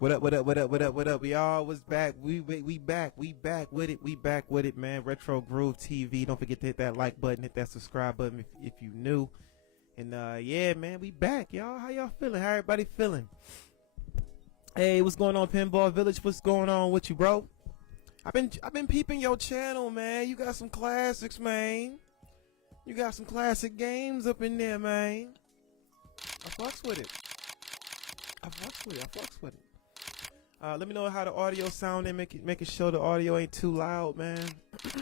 What up, what up, what up, what up, what up? We all was back. We back with it. We back with it, man. RetroGroovTV. Don't forget to hit that like button, hit that subscribe button if you new. And yeah, man, we back, y'all. How y'all feeling? How everybody feeling? Hey, what's going on, Pinball Village? What's going on with you, bro? I've been peeping your channel, man. You got some classics, man. You got some classic games up in there, man. I fucks with it. I fucks with it. Let me know how the audio sounding. Make it sure the audio ain't too loud, man. Let's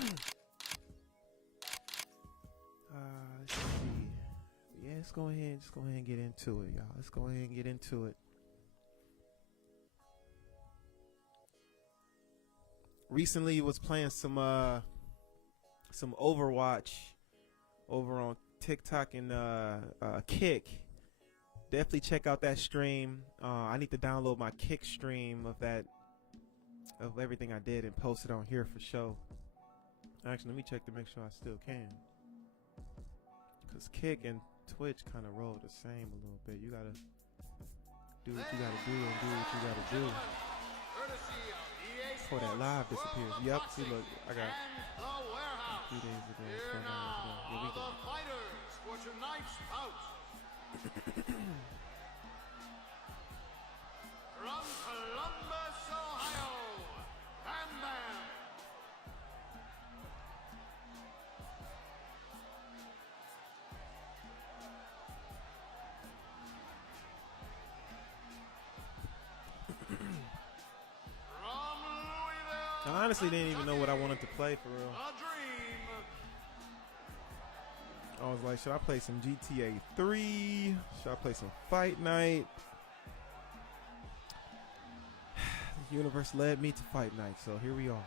see. Yeah, let's go ahead and get into it, y'all. Let's go ahead and get into it. Recently was playing some Overwatch over on TikTok and Kick. Definitely check out that stream. I need to download my Kick stream of everything I did and post it on here for sure. Actually, let me check to make sure I still can. Cause Kick and Twitch kind of roll the same a little bit. You gotta do what you gotta do and do what you gotta do before that live disappears. Yep. See, look, I got 3 days ago. 4 hours ago. Here we go. Fighters for tonight's bout. From Columbus, Ohio, Bam Bam. From Louisville, I honestly didn't even know what I wanted to play for real. a dream. I was like, should I play some GTA 3? Should I play some Fight Night? The universe led me to Fight Night, so here we are.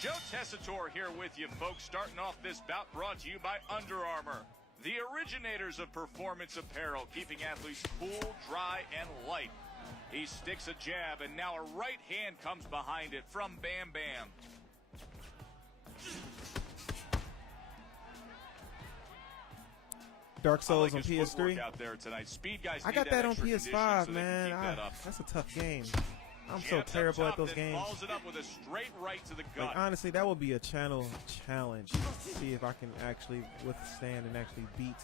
Joe Tessitore here with you, folks. Starting off this bout brought to you by Under Armour, the originators of performance apparel, keeping athletes cool, dry, and light. He sticks a jab, and now a right hand comes behind it from Bam Bam. Dark Souls like on PS3. out there tonight. Speed guys I got that on PS5, so man. That's a tough game. I'm so Jabs terrible up at those top, games. Follows it up with a straight right to the gut. Like, honestly, that would be a channel challenge. See if I can actually withstand and actually beat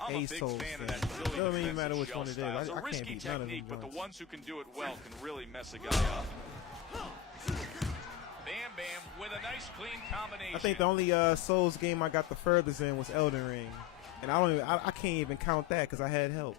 I'm a big Souls fan of game. that really It doesn't even matter defensive which shell one it is. style. It's a I can't risky beat none of technique, them but the joints. ones who can do it well can really mess a guy up. Bam Bam with a nice clean combination. I think the only Souls game I got the furthest in was Elden Ring, and I can't even count that because I had help.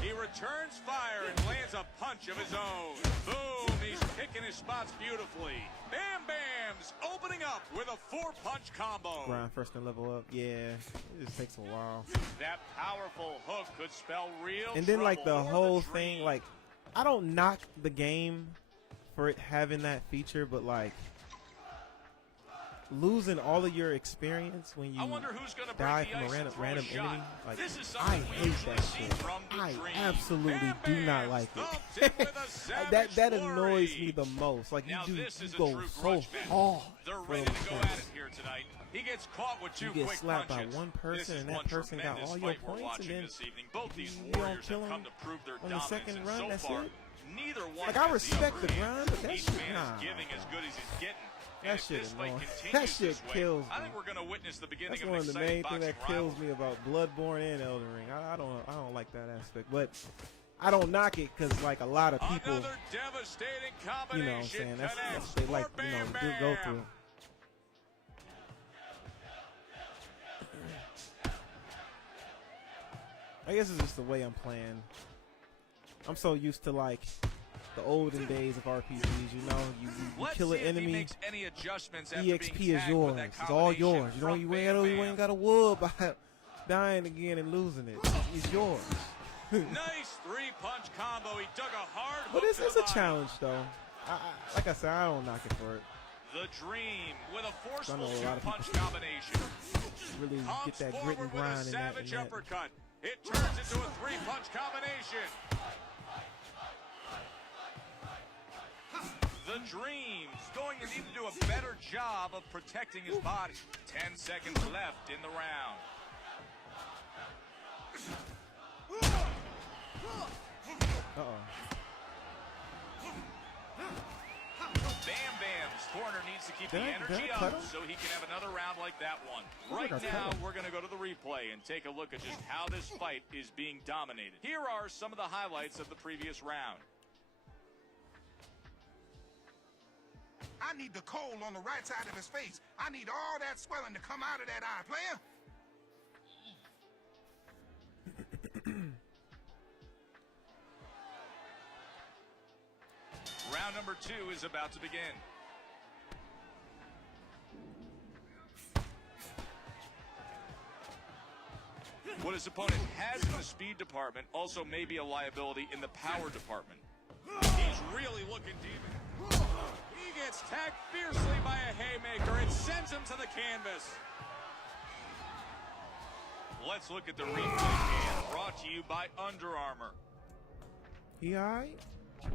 He returns fire and lands a punch of his own. Boom! He's picking his spots beautifully. Bam Bam's opening up with a 4-punch combo. Grind first and level up. Yeah, it just takes a while. That powerful hook could spell real And then like the trouble whole for the thing, Dream. like I don't knock the game for it having that feature, but like losing all of your experience when you I wonder who's gonna die break from the a ice and throw random a shot. enemy. Like This is I something we hate usually that see shit. from the I Dream. absolutely Bam do not Bam like thumped in with a it. savage that annoys flurry. me the most. Like Now you this is a go true so grudge match. hard. They're for ready those to go points. at it here tonight. He gets caught with two You get quick slapped by punches. one person This is and that one person got tremendous all your fight we're points, watching and then this evening. Both these you don't warriors kill have come him to prove their on the dominance, second and run, so that's far, it? neither one Like, has I respect the upper hand. grind, but that Each shit, man nah. is giving as good as he's getting. That And if shit this fight annoying. continues That shit this way, kills I me. think we're going to witness the beginning That's of one an of the exciting main things that boxing kills rivalry. me about Bloodborne and Elden Ring. I don't like that aspect, but I don't knock it because like a lot of people, Another devastating you know what I'm combination saying, that's connects what they like, for you know, Bam do go Bam. through. I guess it's just the way I'm playing. I'm so used to like the olden days of RPGs, you know, you Let's kill an see if he enemy, makes any adjustments after EXP being is tagged with that yours. It's all combination yours. You know, from you Bam Bam. ain't got to worry about dying again and losing it. It's yours. Nice 3-punch combo. He dug a hard hook But it's to the a body. challenge, though. Like I said, I don't knock it for it. The Dream with a forceful I know a lot of 2-punch people combination. Really get Comes that grit forward and with a grind in that. savage uppercut. It turns into a 3-punch combination. The Dream's going to need to do a better job of protecting his body. 10 seconds left in the round. Uh-oh. Bam Bam's corner needs to keep the Did I energy cut up him? so he can have another round like that one. I Right think I now, cut him. we're going to go to the replay and take a look at just how this fight is being dominated. Here are some of the highlights of the previous round. I need the coal on the right side of his face. I need all that swelling to come out of that eye, player. Round number 2 is about to begin. What his opponent has in the speed department also may be a liability in the power department. He's really looking deep. He gets tagged fiercely by a haymaker. It sends him to the canvas. Let's look at the replay cam, brought to you by Under Armour. He all right? 1,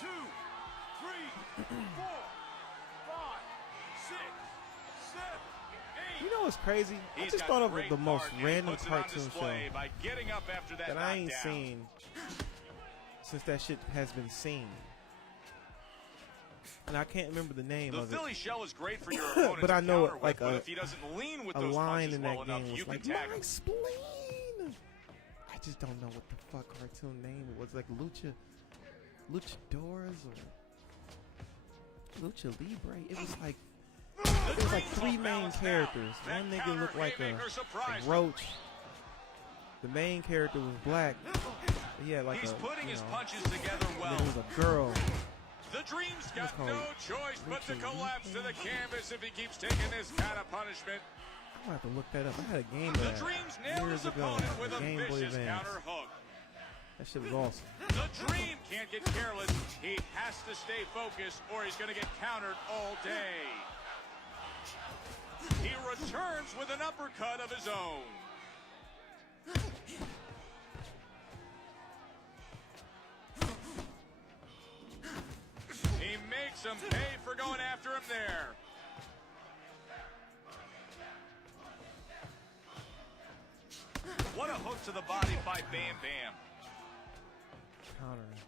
2, 3, 4, 5, 6, 7, 8. You know what's crazy? I He's just got thought of great the most heart, and he random puts it on cartoon display show by getting up after that I ain't knockdown. seen since that shit has been seen. And I can't remember the name The of Philly it. shell is great for your opponent But to I know counter like with, but a if he doesn't lean with a those line punches in well that enough, game you was can like, tag my him. spleen. I just don't know what the fuck cartoon name it was. Like Luchadores or Lucha Libre. It was like three main characters. One nigga looked like a roach. The main character was black. He had like He's putting his punches together well. It was a girl. The Dream's got called no choice but to Lucha collapse to Libre. the canvas if he keeps taking this kind of punishment. I'm gonna have to look that up. I had a game of The that Dream's nailed years his ago. opponent with a Game Boy vicious Advance. counter hook. That shit was awesome. The Dream can't get careless. He has to stay focused or he's going to get countered all day. He returns with an uppercut of his own. He makes him pay for going after him there. What a hook to the body by Bam Bam. Countering.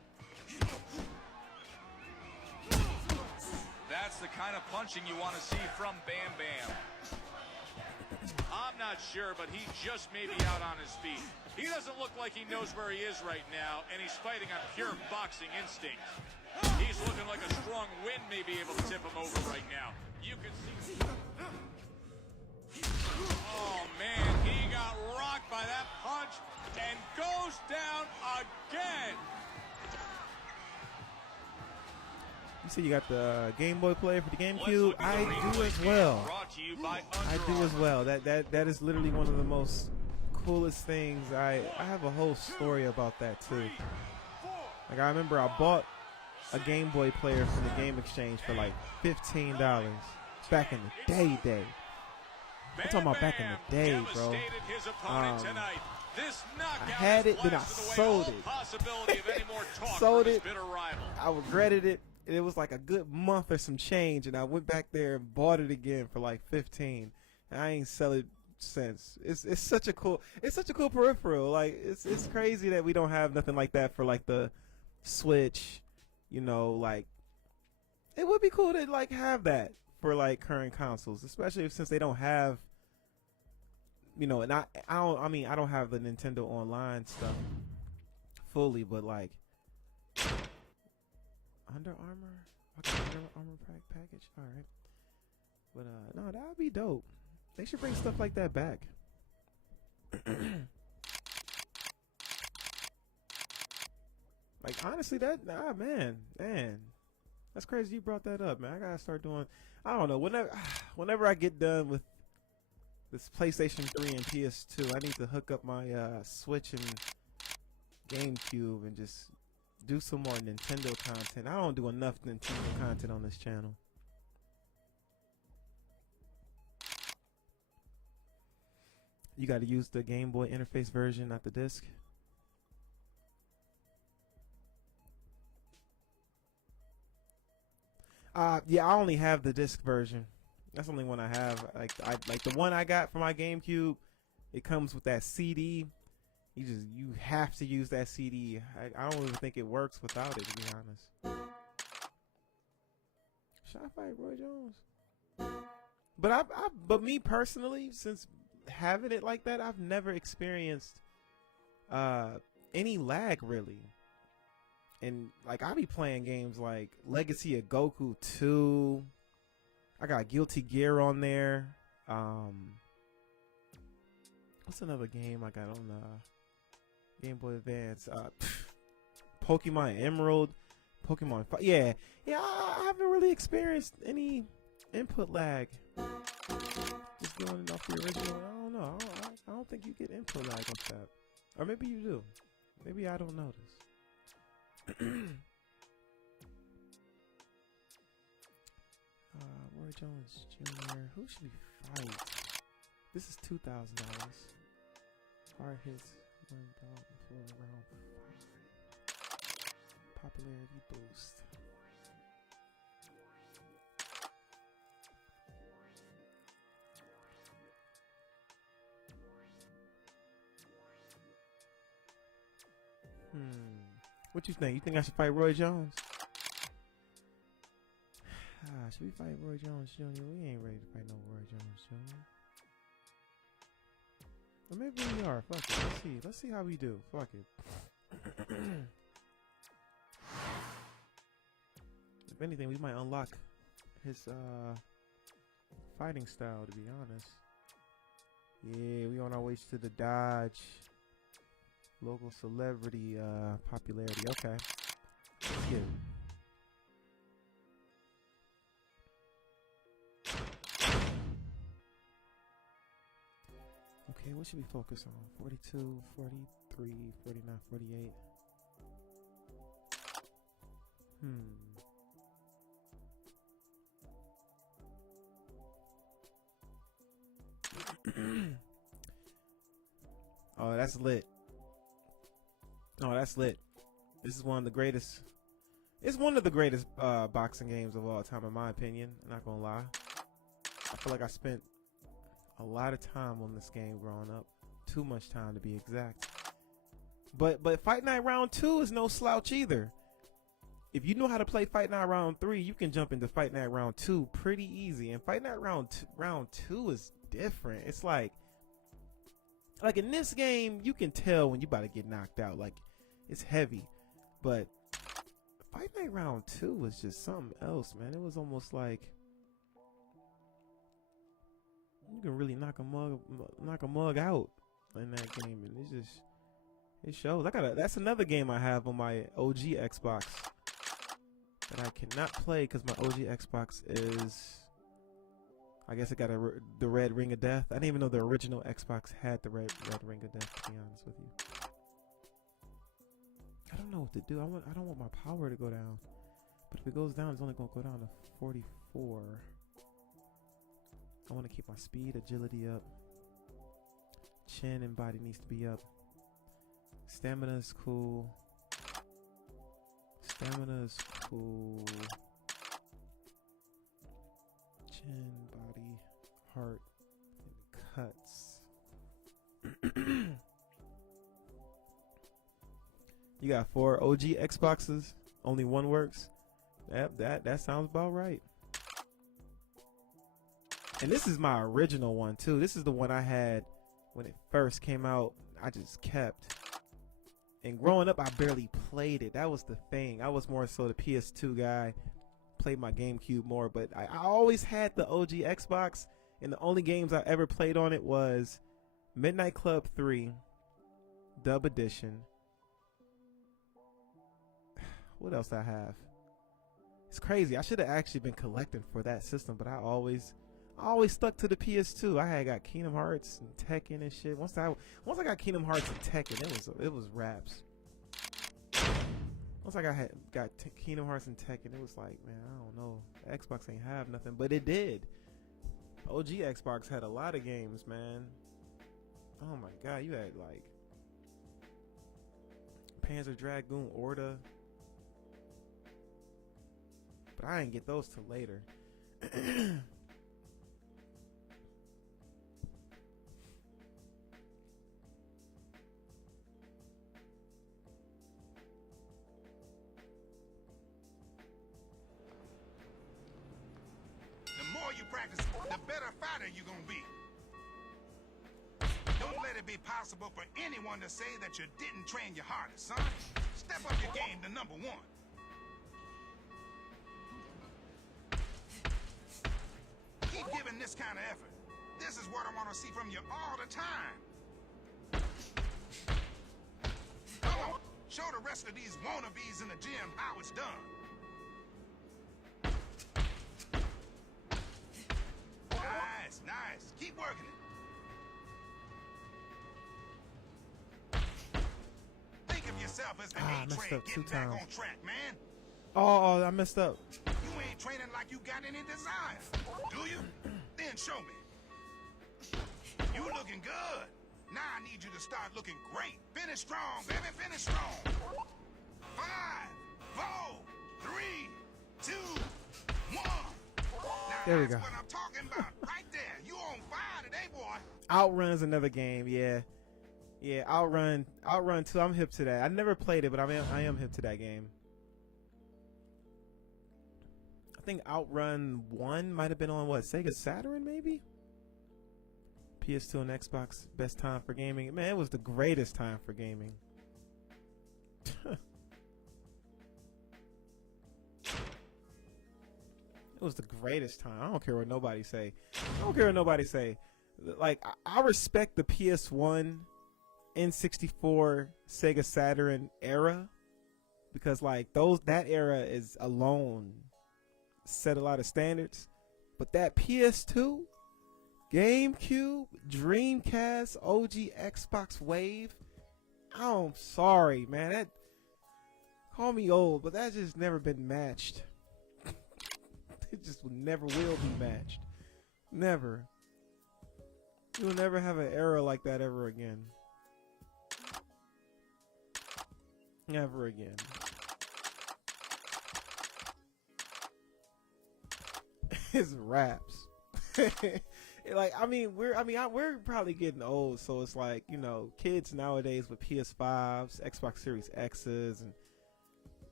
That's the kind of punching you want to see from Bam Bam. I'm not sure, but he just may be out on his feet. He doesn't look like he knows where he is right now, and he's fighting on pure boxing instinct. He's looking like a strong wind may be able to tip him over right now. You can see... Oh, man, he got rocked by that punch and goes down again. You said you got the Game Boy player for the Let's GameCube. look at the I replay do as cam well. brought to you by I Under do as Armour. well. That is literally one of the most coolest things. I have a whole story about that too. Like I remember I bought a Game Boy player from the Game Exchange for like $15 back in the day. I'm talking about back in the day, bro. His opponent tonight. This I had it, then I sold it. Possibility of any more talk Sold from his it. bitter rival. I regretted it. It was like a good month or some change, and I went back there and bought it again for like 15. And I ain't sell it since. It's such a cool peripheral. Like it's crazy that we don't have nothing like that for like the Switch. You know, like it would be cool to like have that for like current consoles, especially since they don't have. You know, and I don't have the Nintendo Online stuff fully, but like Under Armour, okay, Under Armour package, all right. But no, that would be dope. They should bring stuff like that back. Like honestly, man, that's crazy. You brought that up, man. I gotta start doing. I don't know. Whenever I get done with this PlayStation 3 and PS2, I need to hook up my Switch and GameCube and just do some more Nintendo content. I don't do enough Nintendo content on this channel. You got to use the Game Boy interface version, not the disc. Yeah, I only have the disc version. That's the only one I have. Like the one I got for my GameCube. It comes with that CD. You have to use that CD. I don't even think it works without it, to be honest. Should I fight Roy Jones? But me personally, since having it like that, I've never experienced any lag really. And like I be playing games like Legacy of Goku 2. I got Guilty Gear on there. What's another game I got on Game Boy Advance? Pokemon Emerald, yeah. I haven't really experienced any input lag. Just doing it off the original. I don't know. I don't think you get input lag on that, or maybe you do. Maybe I don't notice. Roy Jones Jr. Who should we fight? This is $2,000. Hard hits. Round 5. Popularity boost. What you think? You think I should fight Roy Jones? Should we fight Roy Jones Jr.? We ain't ready to fight no Roy Jones Jr. Or maybe we are. Fuck it. Let's see how we do. Fuck it. If anything, we might unlock his fighting style, to be honest. Yeah, we on our way to the Dodge. Local celebrity popularity. Okay. Let's get it. Okay, what should we focus on? 42, 43, 49, 48. Oh, that's lit. Oh, that's lit. This is one of the greatest. It's one of the greatest boxing games of all time, in my opinion. I'm not gonna lie. I feel like I spent a lot of time on this game growing up. Too much time, to be exact. But Fight Night Round 2 is no slouch either. If you know how to play Fight Night Round 3, you can jump into Fight Night Round 2 pretty easy. And Fight Night Round 2 is different. It's like in this game, you can tell when you about to get knocked out. Like, it's heavy. But Fight Night Round 2 was just something else, man. It was almost like you can really knock a mug out in that game, and it shows. That's another game I have on my OG Xbox that I cannot play because my OG Xbox is, I guess it got the red ring of death. I didn't even know the original Xbox had the red ring of death, to be honest with you. I don't know what to do. I don't want my power to go down, but if it goes down, it's only gonna go down to 44. I want to keep my speed, agility up. Chin and body needs to be up. Stamina is cool. Chin, body, heart, and cuts. You got 4 OG Xboxes. Only one works. That sounds about right. And this is my original one too. This is the one I had when it first came out. I just kept. And growing up, I barely played it. That was the thing. I was more so the PS2 guy. Played my GameCube more, but I always had the OG Xbox. And the only games I ever played on it was Midnight Club 3, Dub Edition. What else I have? It's crazy. I should have actually been collecting for that system, but I always stuck to the PS2. I had got Kingdom Hearts and Tekken and shit. Once I got Kingdom Hearts and Tekken, it was raps. Once I got Kingdom Hearts and Tekken, it was like, man, I don't know. The Xbox ain't have nothing, but it did. OG Xbox had a lot of games, man. Oh my god, you had like Panzer Dragoon Orta. but I didn't get those till later. The more you practice, the better fighter you're gonna be. Don't let it be possible for anyone to say that you didn't train your hardest, son. Step up your game to number one. Keep giving this kind of effort. This is what I want to see from you all the time. Come on, show the rest of these wannabes in the gym how it's done. Nice, nice. Keep working it. Think of yourself as the I messed A-train up 2 getting back times. on track, man. Oh, I messed up. You ain't training like you got any desire. Do you? Then show me. You looking good. Now I need you to start looking great. Finish strong, baby. Finish strong. 5, 4, 3, 2, 1. Now There we that's go. what I'm talking about. Right there. You on fire today, boy. Outrun's another game, yeah. Yeah, Outrun 2. I'm hip to that. I never played it, but I am hip to that game. I think Outrun 1 might have been on what, Sega Saturn maybe? PS2 and Xbox, best time for gaming. Man, it was the greatest time for gaming. It was the greatest time. I don't care what nobody say. I don't care what nobody say. Like, I respect the PS1, N64, Sega Saturn era, because like that era is alone set a lot of standards. But that PS2, GameCube, Dreamcast, OG Xbox Wave, I'm sorry, man. That, call me old, but that just never been matched. It just never will be matched. Never. You'll never have an era like that ever again. Never again. It's raps. Like, we're probably getting old, so it's like, you know, kids nowadays with PS5s, Xbox Series X's, and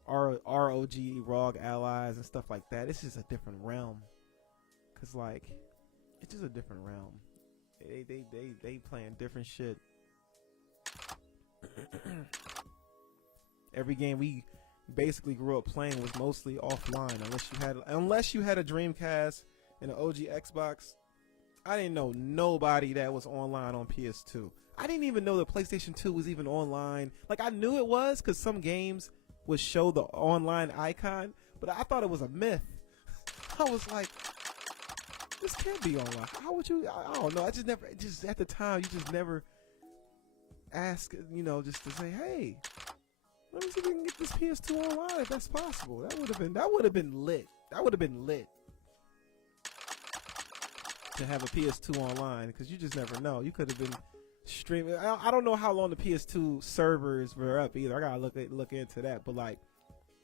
ROG Allies and stuff like that. It's just a different realm. Cause like, it's just a different realm. They playing different shit. Every game we basically grew up playing was mostly offline, unless you had a Dreamcast and an OG Xbox. I didn't know nobody that was online on PS2. I didn't even know that PlayStation 2 was even online. Like, I knew it was because some games would show the online icon, but I thought it was a myth. I was like, this can't be online. How would you? I don't know. Just at the time, you just never ask, you know, just to say, hey, let me see if we can get this PS2 online if that's possible. That would have been lit. That would have been lit to have a PS2 online, because you just never know. You could have been streaming. I don't know how long the PS2 servers were up either. I gotta look into that. But like,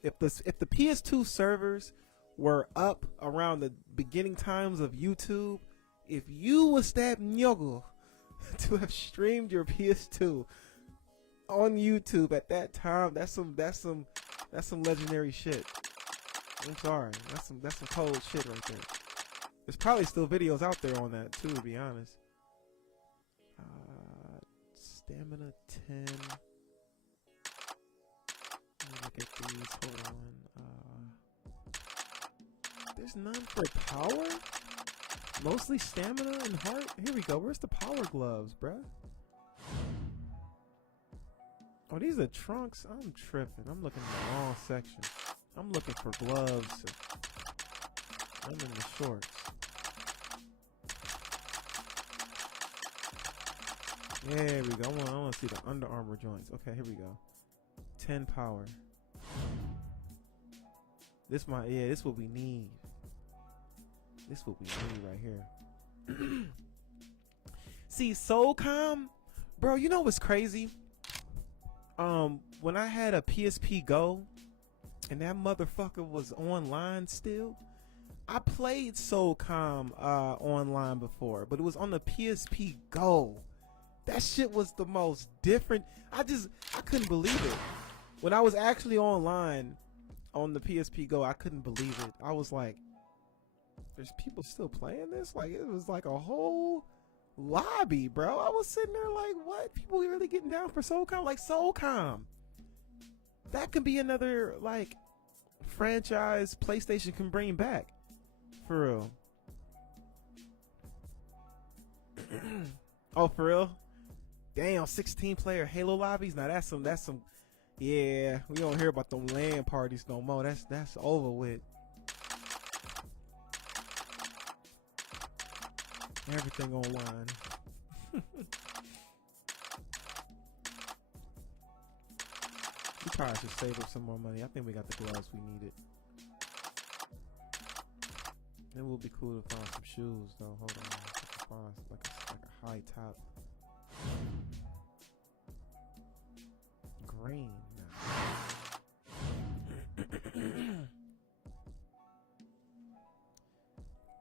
if the PS2 servers were up around the beginning times of YouTube, if you was that nyogo to have streamed your PS2 on YouTube at that time, that's some legendary shit. I'm sorry, that's some cold shit right there. There's probably still videos out there on that too, to be honest. Stamina 10. Let me look at these. Hold on. There's none for power? Mostly stamina and heart? Here we go. Where's the power gloves, bruh? Oh, these are trunks? I'm tripping. I'm looking in the wrong section. I'm looking for gloves. I'm in the shorts. There we go. I want to see the Under Armour joints. Okay, here we go. 10 power. This what we need. This what we need right here. See, Soulcom, bro, you know what's crazy? When I had a PSP Go, and that motherfucker was online still. I played SOCOM online before, but it was on the PSP Go. That shit was the most different. I couldn't believe it. When I was actually online on the PSP Go, I couldn't believe it. I was like, there's people still playing this? Like, it was like a whole lobby, bro. I was sitting there like, what? People really getting down for SOCOM? Like, SOCOM. That could be another, like, franchise PlayStation can bring back. For real. Oh, for real? Damn, 16-player Halo lobbies? Now that's some, yeah, we don't hear about them LAN parties no more. That's over with. Everything online. We probably should save up some more money. I think we got the gloves we needed. It would be cool to find some shoes though. Hold on. Find like a high top. Green.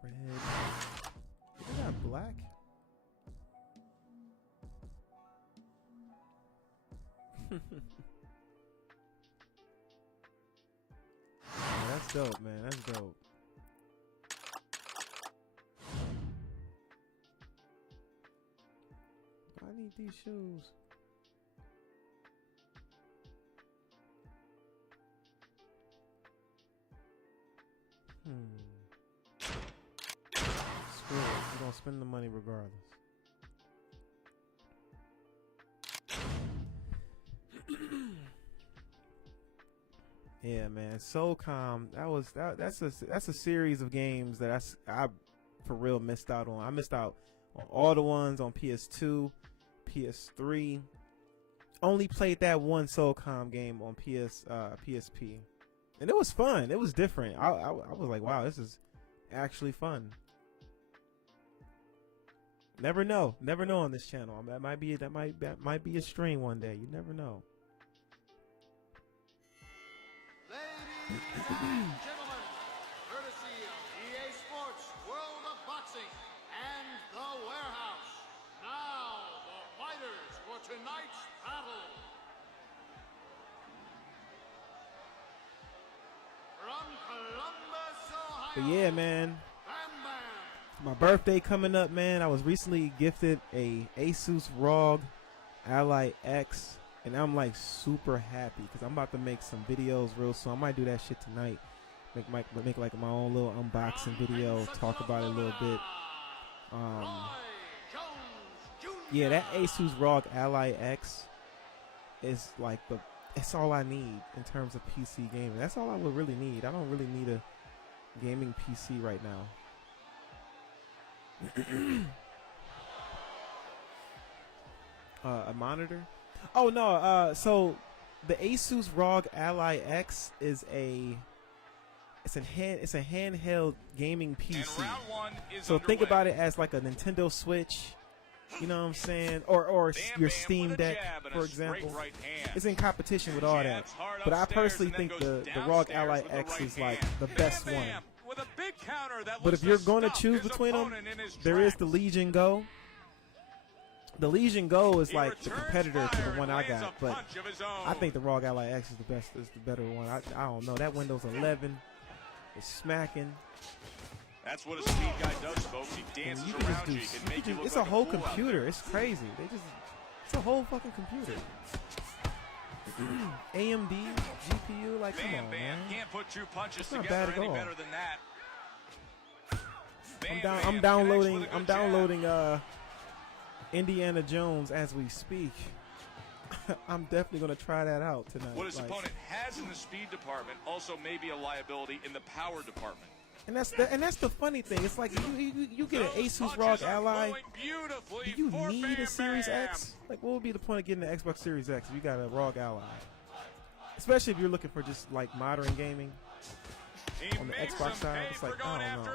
Red. They got black. Oh, that's dope, man. That's dope. I need these shoes. Screw it. We're gonna spend the money regardless. Yeah, man. SOCOM. That's a series of games that I for real missed out on. I missed out on all the ones on PS2, PS3. Only played that one SOCOM game on PSP, and it was fun. It was different. I was like, wow, this is actually fun. Never know on this channel. That might be a stream one day. You never know. Ladies and gentlemen, courtesy of EA Sports, World of Boxing, and The Warehouse, now the fighters for tonight's battle. From Columbus, Ohio. But yeah, man. Bam Bam. My birthday coming up, man. I was recently gifted a Asus ROG Ally X, and I'm like super happy because I'm about to make some videos real soon. I might do that shit tonight. Make like my own little unboxing video, talk about it a little bit. Yeah, that Asus ROG Ally X is like it's all I need in terms of PC gaming. That's all I would really need. I don't really need a gaming PC right now. A monitor? Oh no, so the Asus ROG Ally X is a handheld gaming PC. So think about it as like a Nintendo Switch, you know what I'm saying? Or your Steam Deck, for example. It's in competition with all that. But I personally think the ROG Ally X is like the best one. But if you're going to choose between them, there is the Legion Go. The Legion Go is like the competitor to the one I got, but I think the ROG Ally X is the best, is the better one. I don't know. That Windows 11 is smacking. That's what a speed guy does, folks. He dances around you. He can make you look it's like a whole fool out computer. there. It's crazy. It's a whole fucking computer. AMD, GPU, like come on, man. Can't put two punches It's not together bad at any all. better than that. I'm downloading Indiana Jones as we speak. I'm definitely gonna try that out tonight. What his opponent has in the speed department also may be a liability in the power department. And that's the funny thing. It's like you get an Asus ROG Ally. Do you need a Series X? Like, what would be the point of getting an Xbox Series X if you got a ROG Ally? Especially if you're looking for just like modern gaming on the Xbox side. It's like, I don't know.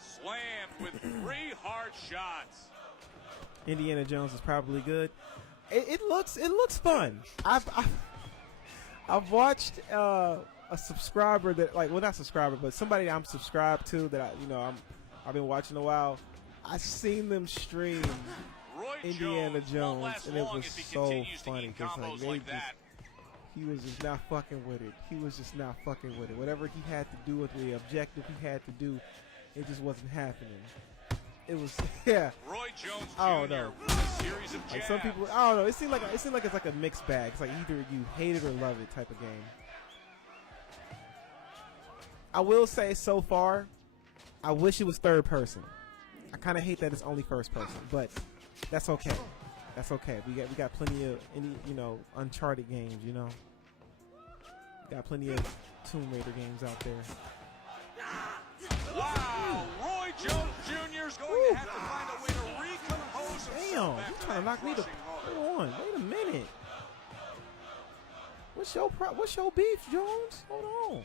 Slammed with 3 hard shots. Indiana Jones is probably good. It looks fun. I've watched a subscriber that, like, well, not subscriber, but somebody I'm subscribed to that I've been watching a while. I've seen them stream Roy Indiana won't Jones, last and it long was if he so continues to funny eat because combos like like that. he was just not fucking with it. He was just not fucking with it. Whatever he had to do with the objective he had to do, it just wasn't happening. It was yeah. Roy Jones Jr. I don't know. with a series of Like jabs. some people, I don't know. It seemed like it's like a mixed bag. It's like either you hate it or love it type of game. I will say so far, I wish it was third person. I kind of hate that it's only first person, but that's okay. That's okay. We got plenty of Uncharted games. We got plenty of Tomb Raider games out there. Wow, Roy Jones Jr. is going to have to find a way to recompose himself. Damn, you after trying to that knock me the crushing hard. hold on? Wait a minute. What's your beef, Jones? Hold on.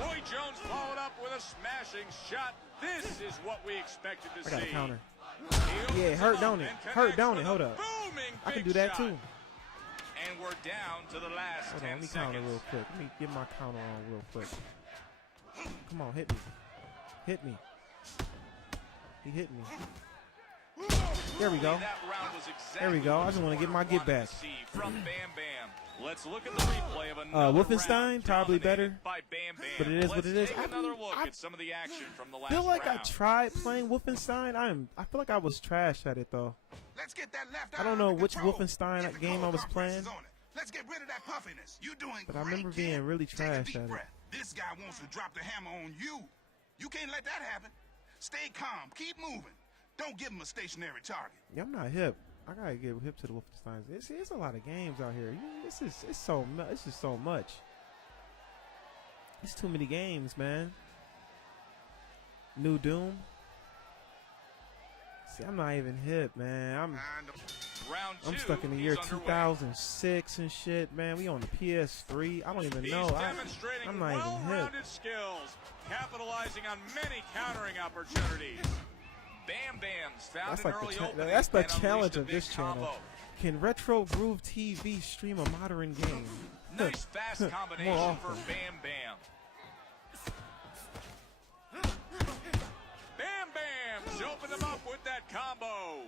Roy Jones followed up with a smashing shot. This is what we expected to I got a see. counter. He Yeah, opens hurt, up don't it? and Hurt, connects don't it? with Hold a up. booming I can big do that shot. too. And we're down to the last Hold 10 on, let me counter seconds. real quick. Let me get my counter on real quick. Come on, hit me. Hit me. He hit me. There we go. That round was exactly There we go. I just what want to get my the get wanted back. to see from Bam Bam. Let's look at the replay of another Wolfenstein, round probably dominated better. by Bam Bam. But it is what Let's it is. take another look at some of the action from the last I feel like round. I tried playing Wolfenstein. I feel like I was trash at it though. Let's get that left I don't eye know under which control. Wolfenstein Get the game I cold was compresses playing. on it. Let's get rid of that puffiness. You doing But I great, remember kid. being really Take a trash deep at it. breath. This guy wants to drop the hammer on you. You can't let that happen. Stay calm. Keep moving. Don't give him a stationary target. Yeah, I'm not hip. I gotta get hip to the Wolfensteins. It's a lot of games out here. It's just so much. It's too many games, man. New Doom. See, I'm not even hip, man. Round I'm two stuck in the is year underway. 2006 and shit, man. We on the PS3. I don't even He's know. demonstrating I'm not even hip. well-rounded skills, capitalizing on many countering opportunities. Bam Bam's found That's an like early the opening that's the and challenge unleashed a of big this channel. combo. Can RetroGroovTV stream a modern game? Nice fast More combination for often. Bam Bam. Bam Bam's opened him up with that combo.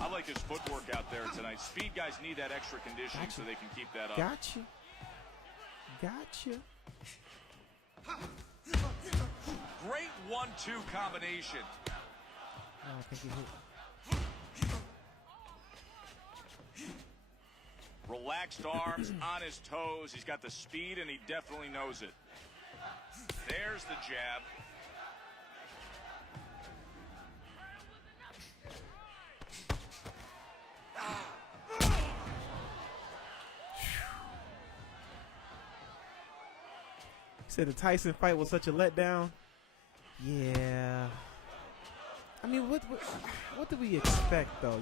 I like his footwork out there tonight. Speed guys need that extra conditioning so they can keep that up. Gotcha. Great 1-2 combination. I don't think he hit. Relaxed arms, on his toes. He's got the speed, and he definitely knows it. There's the jab. Said the Tyson fight was such a letdown. Yeah. I mean, what do we expect though?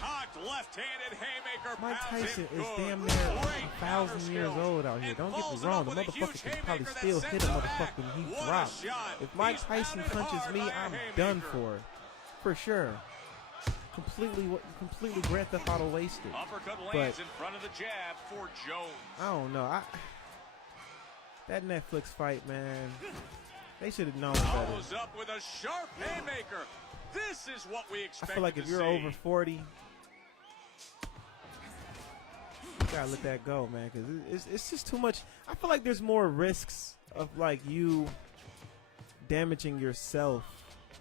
Cocked left-handed haymaker. Mike pounds Tyson him is good. damn near Great 1,000 years counter old out here. and Don't get follows me it wrong. up The with a huge motherfucker can probably haymaker that still hit a sends him motherfucker back. when he What a drops. shot. If Mike He's Tyson pounded punches hard me, by a I'm haymaker. done for sure. Completely Grand Theft Auto wasted. Uppercut But lands in front of the jab for Jones. I don't know. That Netflix fight, man. They should have known better. Follows up with a sharp haymaker. This is what we I expect. feel like if you're over 40, you gotta let that go, man, because it's just too much. I feel like there's more risks of like you damaging yourself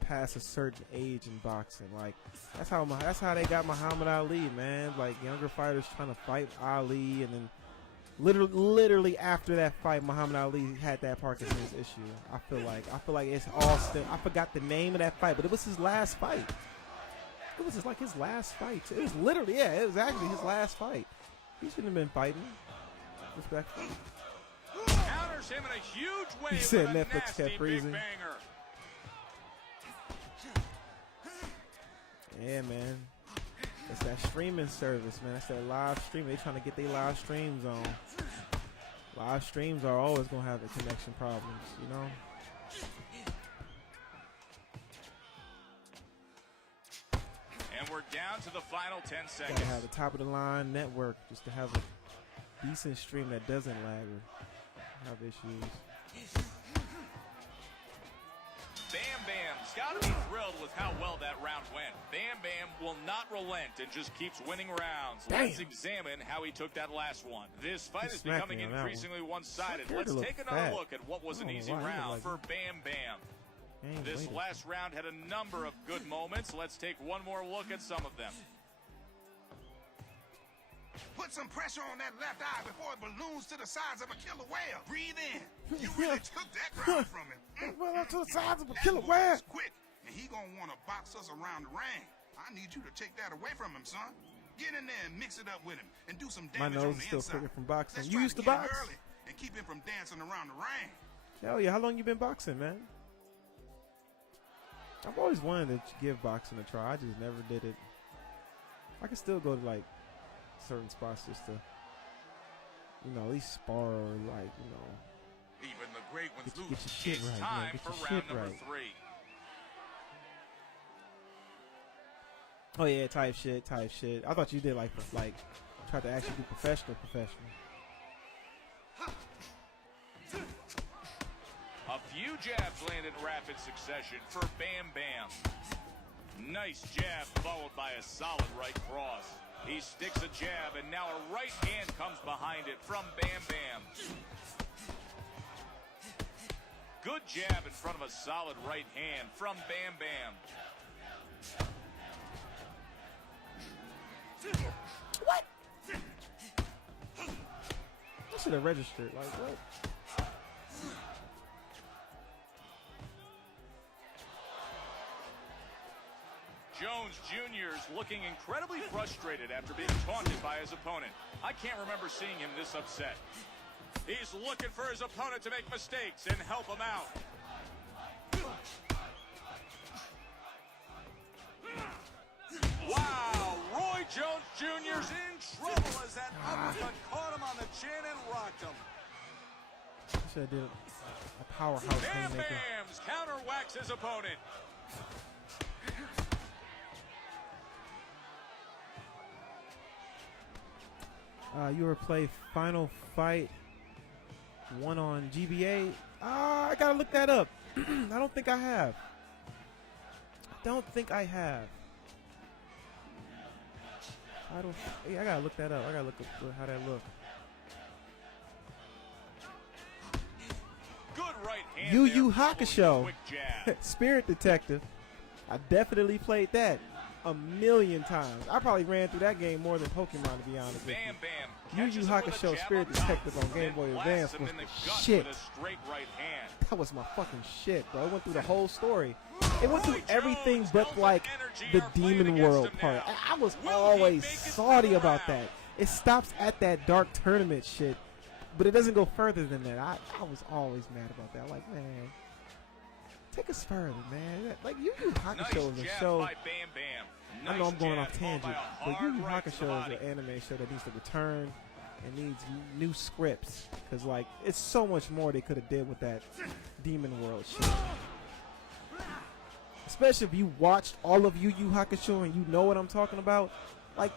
past a certain age in boxing. Like that's how they got Muhammad Ali, man. Like younger fighters trying to fight Ali, and then literally after that fight, Muhammad Ali had that Parkinson's issue. I feel like it's all still. I forgot the name of that fight, but it was his last fight. It was like his last fight. It was literally, yeah, it was actually his last fight. He shouldn't have been fighting. Respectfully. Counters him in a huge way. He said with a Netflix nasty kept big freezing. banger. Yeah, man. It's that streaming service, man. That's that live stream. They trying to get their live streams on. Live streams are always gonna have the connection problems, you know. And we're down to the final 10 seconds. Gotta have the top of the line network just to have a decent stream that doesn't lag or have issues. Bam Bam's got to be thrilled with how well that round went. Bam Bam will not relent and just keeps winning rounds. Damn. Let's examine how he took that last one. This fight is becoming increasingly one-sided. Let's take another look at what was an easy round for Bam Bam. This last round had a number of good moments. Let's take one more look at some of them. Put some pressure on that left eye before it balloons to the size of a killer whale. Breathe in. You really took that ground from him. Well, to the size of a killer That whale. boy is quick, and he gonna want to box us around the ring. I need you to take that away from him, son. Get in there and mix it up with him and do some My damage nose on is the still inside. crooked from boxing. Let's You try used to get him box? early and keep him from dancing around the ring. Hell yeah, how long you been boxing, man? I've always wanted to give boxing a try. I just never did it. I can still go to like certain spots just to, you know, at least spar or like, you know, Even the great ones get, lose. get your shit It's right, time man. Get for your round shit number right. 3. Oh yeah, type shit. I thought you did like tried to actually be professional. A few jabs landed in rapid succession for Bam Bam. Nice jab followed by a solid right cross. He sticks a jab and now a right hand comes behind it from Bam Bam. Good jab in front of a solid right hand from Bam Bam. What? I should have registered. Like what? Jones Jr. is looking incredibly frustrated after being taunted by his opponent. I can't remember seeing him this upset. He's looking for his opponent to make mistakes and help him out. Wow, Roy Jones Jr.'s in trouble as that uppercut caught him on the chin and rocked him. I should have did a powerhouse Bam haymaker. Bam's counter whacks his opponent. You ever play Final Fight 1 on GBA? I gotta look that up. I don't think I have. I gotta look that up. I gotta look up how that look. Good right hand. Yu there, Yu following a Hakusho. quick jab. Spirit Detective. I definitely played that a million times. I probably ran through that game more than Pokemon, to be honest with you. Bam Bam. Yu Yu catches him with a Hakusho jab Spirit up top, Detective on Game then Boy blasts Advance him was in the the gut shit. with a straight right hand. That was my fucking shit, bro. It went through the whole story. It went through Roy everything Jones but knows like that the energy are playing Demon against World him part. now. I was Will he always make it through salty the about round? that. It stops at that dark tournament shit, but it doesn't go further than that. I was always mad about that. Like, man, take us further, man. Like, Yu Yu Nice Hakusho is a jab show. by Bam Bam. I know I'm Nice going jab off followed by tangent, a but Yu hard Yu right to the Hakusho body. is an anime show that needs to return and needs new scripts, because like it's so much more they could have did with that Demon World shit. Especially if you watched all of Yu Yu Hakusho and you know what I'm talking about. Like,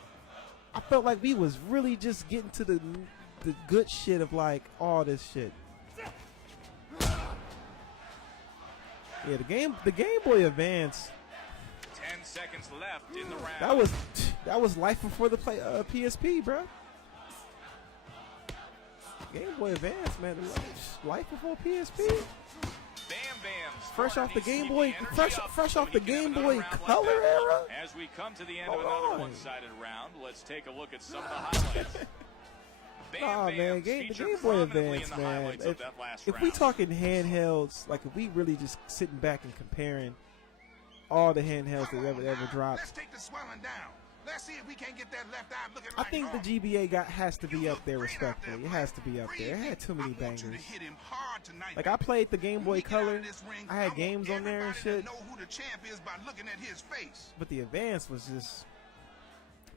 I felt like we was really just getting to the good shit of like all this shit. Yeah, the Game Boy Advance. 10 seconds left in the round. That was life before the PSP, bro. Game Boy Advance, man. Life before PSP. Bam Bam's Fresh corner off the needs to Game keep Boy, the energy fresh up off so the he can have Game another Boy round like Color that. era. As we come to the end Hold of another on. one-sided round, let's take a look at some of the highlights. Bam Nah, Bam's man, the featured Game Boy prominently in Advance, the man. highlights of that last If round. we talking handhelds, like if we really just sitting back and comparing all the handhelds that ever dropped, Let's take the swelling down. Let's see if we can't get that left eye looking I like think the normal. GBA has to be You up look there great out respectfully. there, It has to Blake. be up there. It Breathe had in. too many I want you to bangers. hit him hard tonight. Like I played the Game When Boy we get out Color. of this ring, I had want games on there and everybody to shit. know who the champ is by looking at his face. But the Advance was just,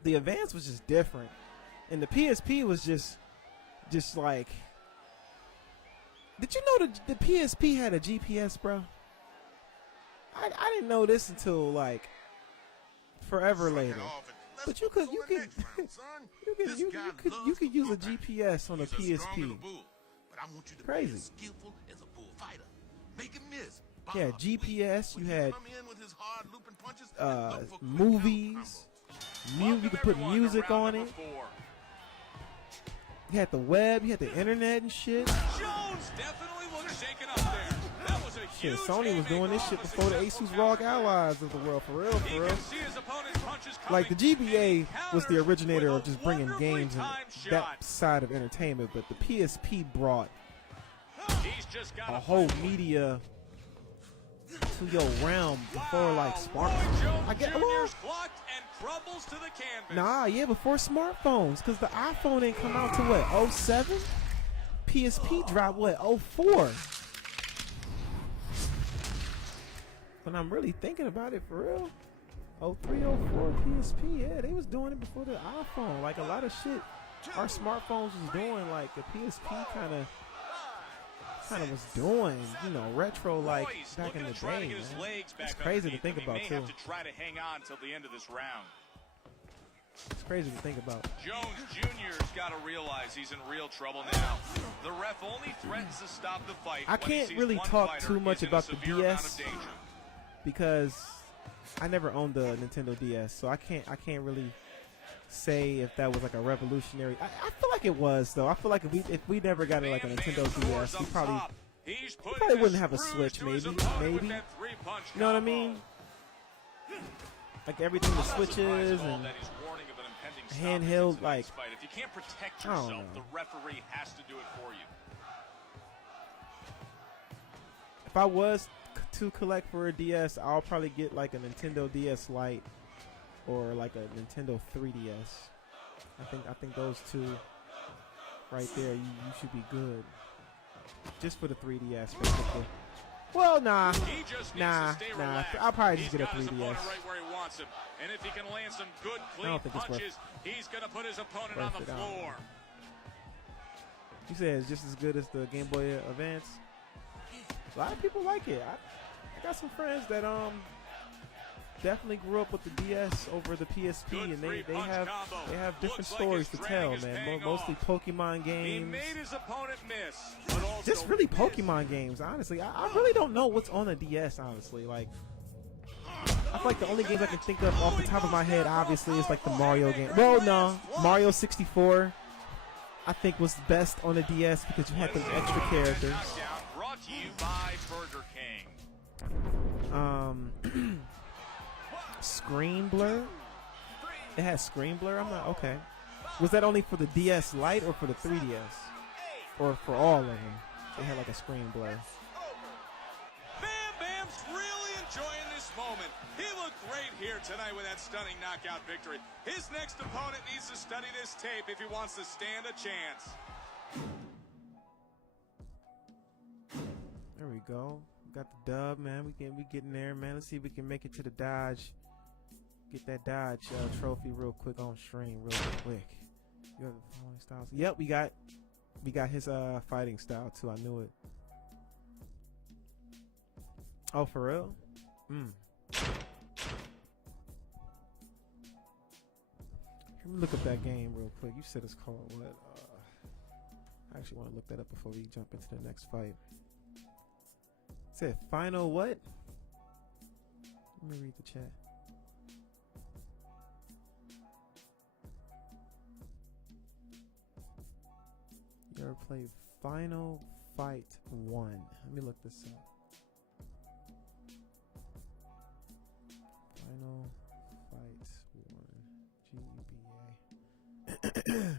the Advance was just different, and the PSP was just like. Did you know the PSP had a GPS, bro? I didn't know this until like forever later. But you could use a GPS on a PSP. Crazy. Yeah, GPS. You had movies. You could put music on it. You had the web. You had the internet and shit. Jones definitely looks shaken up there. That was a huge Sony was doing this shit before the Asus ROG Allies of the world, for real, for real. Like, the GBA was the originator of just bringing games and that side of entertainment, but the PSP brought a whole media to your realm before, like, smartphones. I get, nah, yeah, before smartphones, because the iPhone didn't come out to what, 07? PSP dropped what, 04? When I'm really thinking about it, for real, 03, 04 PSP, yeah, they was doing it before the iPhone. Like, a lot of shit our smartphones was doing, like the PSP kind of was doing, you know, retro like back in the day, man. It's crazy to think about, too. It's crazy to think about. Jones Jr.'s got to realize he's in real trouble now. The ref only threatens to stop the fight. I can't really talk too much about the DS because I never owned the Nintendo DS, so I can't really say if that was like a revolutionary. I feel like it was, though. I feel like if we never got like a Nintendo DS, we probably wouldn't have a Switch, maybe. You know what I mean? Like everything, the Switches and handheld, like, if you can't protect I don't yourself, know. the referee has to do it for you. If I was to collect for a DS, I'll probably get like a Nintendo DS Lite or like a Nintendo 3DS. I think those two right there, you should be good. Just for the 3DS, basically. Well, nah. I'll probably just get a 3DS. Right where he wants him. And if he can land some good, clean punches, he's going to put his opponent on the floor. You said it's just as good as the Game Boy Advance? A lot of people like it. I got some friends that definitely grew up with the DS over the PSP, and they have different stories to tell, man. Mostly Pokemon games. He made his opponent miss. But also Just really Pokemon games, honestly. I really don't know what's on the DS, honestly. Like, I feel like the only games I can think of off the top of my head, obviously, is like the Mario game. Well, no, Mario 64, I think was best on the DS because you had those extra characters. Brought to you by Burger King. Screen Blur? It has Screen Blur? I'm not, okay. Was that only for the DS Lite or for the 3DS? Or for all of them? They had like a Screen Blur. Bam Bam's really enjoying this moment. He looked great here tonight with that stunning knockout victory. His next opponent needs to study this tape if he wants to stand a chance. There we go. Got the dub, man. We getting there, man. Let's see if we can make it to the Dodge. Get that Dodge trophy real quick on stream, real quick. You have the following styles. Yep, we got his fighting style too. I knew it. Oh, for real? Let me look up that game real quick. You said it's called what? I actually want to look that up before we jump into the next fight. It said final what? Let me read the chat. You ever played Final Fight 1? Let me look this up. Final Fight 1 GBA.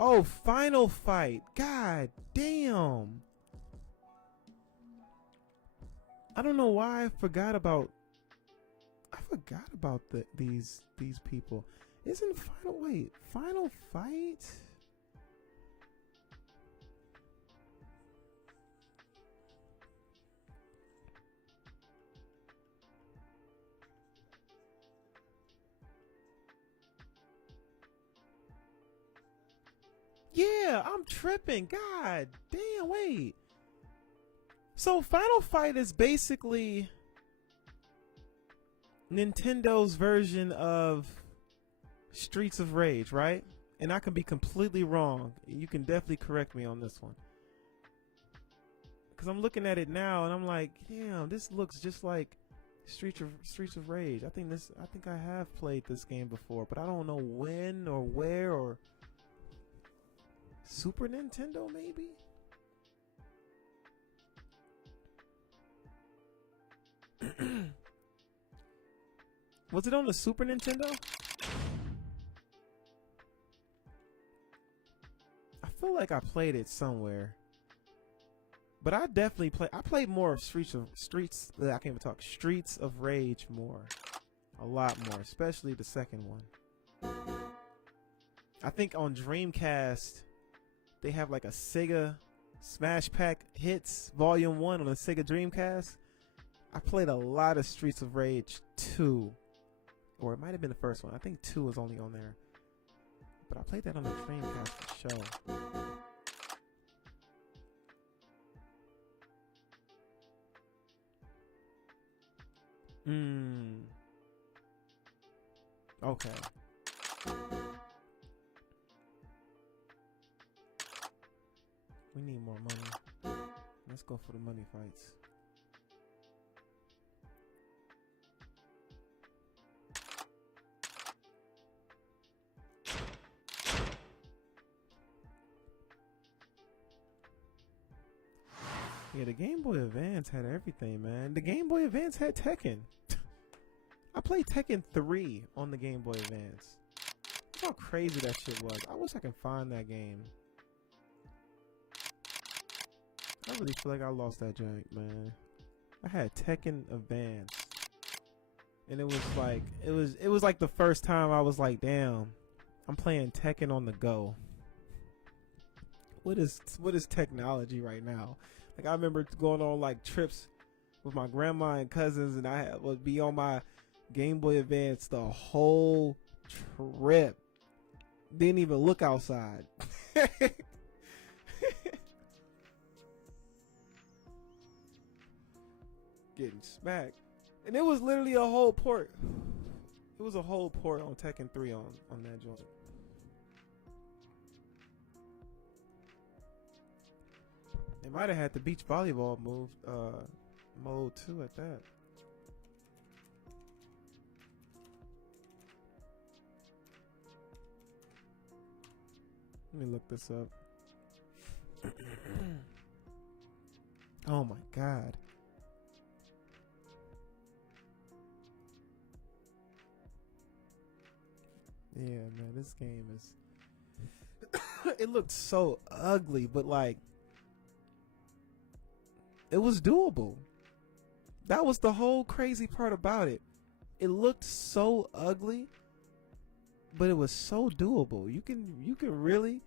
Oh, Final Fight. God damn. I don't know why I forgot about these people. Isn't Final Fight? yeah, I'm tripping. God damn, wait. So Final Fight is basically Nintendo's version of Streets of Rage, right? And I can be completely wrong. You can definitely correct me on this one. Because I'm looking at it now and I'm like, damn, this looks just like Streets of Rage. I think I have played this game before, but I don't know when or where, or Super Nintendo maybe? Was it on the Super Nintendo? I feel like I played it somewhere. But I definitely I played more of Streets I can't even talk. Streets of Rage more. A lot more, especially the second one. I think on Dreamcast they have like a Sega Smash Pack Hits Volume 1 on the Sega Dreamcast. I played a lot of Streets of Rage 2. Or it might have been the first one. I think 2 was only on there. But I played that on the Dreamcast for sure. Okay. We need more money. Let's go for the money fights. Yeah, the Game Boy Advance had everything, man. The Game Boy Advance had Tekken. I played Tekken 3 on the Game Boy Advance. Look how crazy that shit was. I wish I could find that game. I really feel like I lost that joint, man. I had Tekken Advance. And it was like, it was like the first time I was like, damn, I'm playing Tekken on the go. What is technology right now? Like, I remember going on like trips with my grandma and cousins, and I would be on my Game Boy Advance the whole trip. Didn't even look outside. Getting smacked. And it was literally a whole port. It was a whole port on Tekken 3 on that joint. They might have had the beach volleyball mode too at that. Let me look this up. Oh my god. Yeah, man, this game is it looked so ugly, but like it was doable. That was the whole crazy part about it. It looked so ugly, but it was so doable. You can really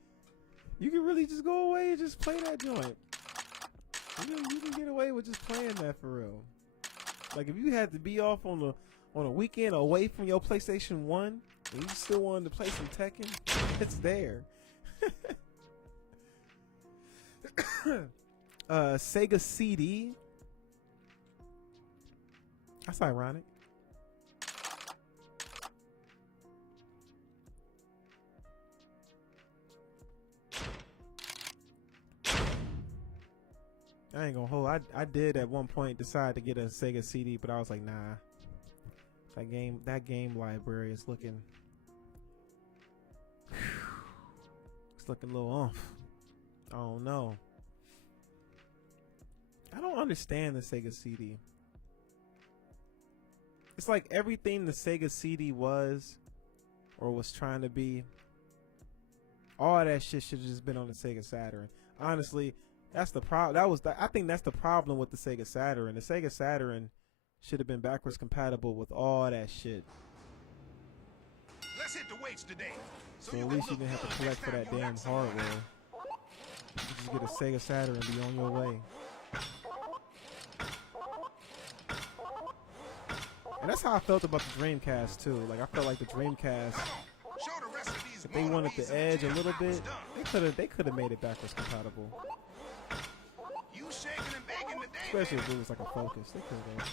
just go away and just play that joint. You can get away with just playing that for real. Like if you had to be off on a weekend away from your PlayStation 1 and you still wanted to play some Tekken, it's there. Sega CD. That's ironic. I ain't gonna hold. I did at one point decide to get a Sega CD, but I was like, nah. That game library is looking. It's looking a little off. I don't know. I don't understand the Sega CD. It's like everything the Sega CD was, or was trying to be, all that shit should have just been on the Sega Saturn. Honestly, that's the problem. I think that's the problem with the Sega Saturn. The Sega Saturn should have been backwards compatible with all that shit. Let's hit the weights today. So at least you didn't have to collect for that damn hardware. You just get a Sega Saturn and be on your way. And that's how I felt about the Dreamcast too. Like I felt like the Dreamcast Show the rest of these if they wanted the edge a little bit, they could have made it backwards compatible. You shaking and baking today, Especially man. if it was like a Focus. They could have.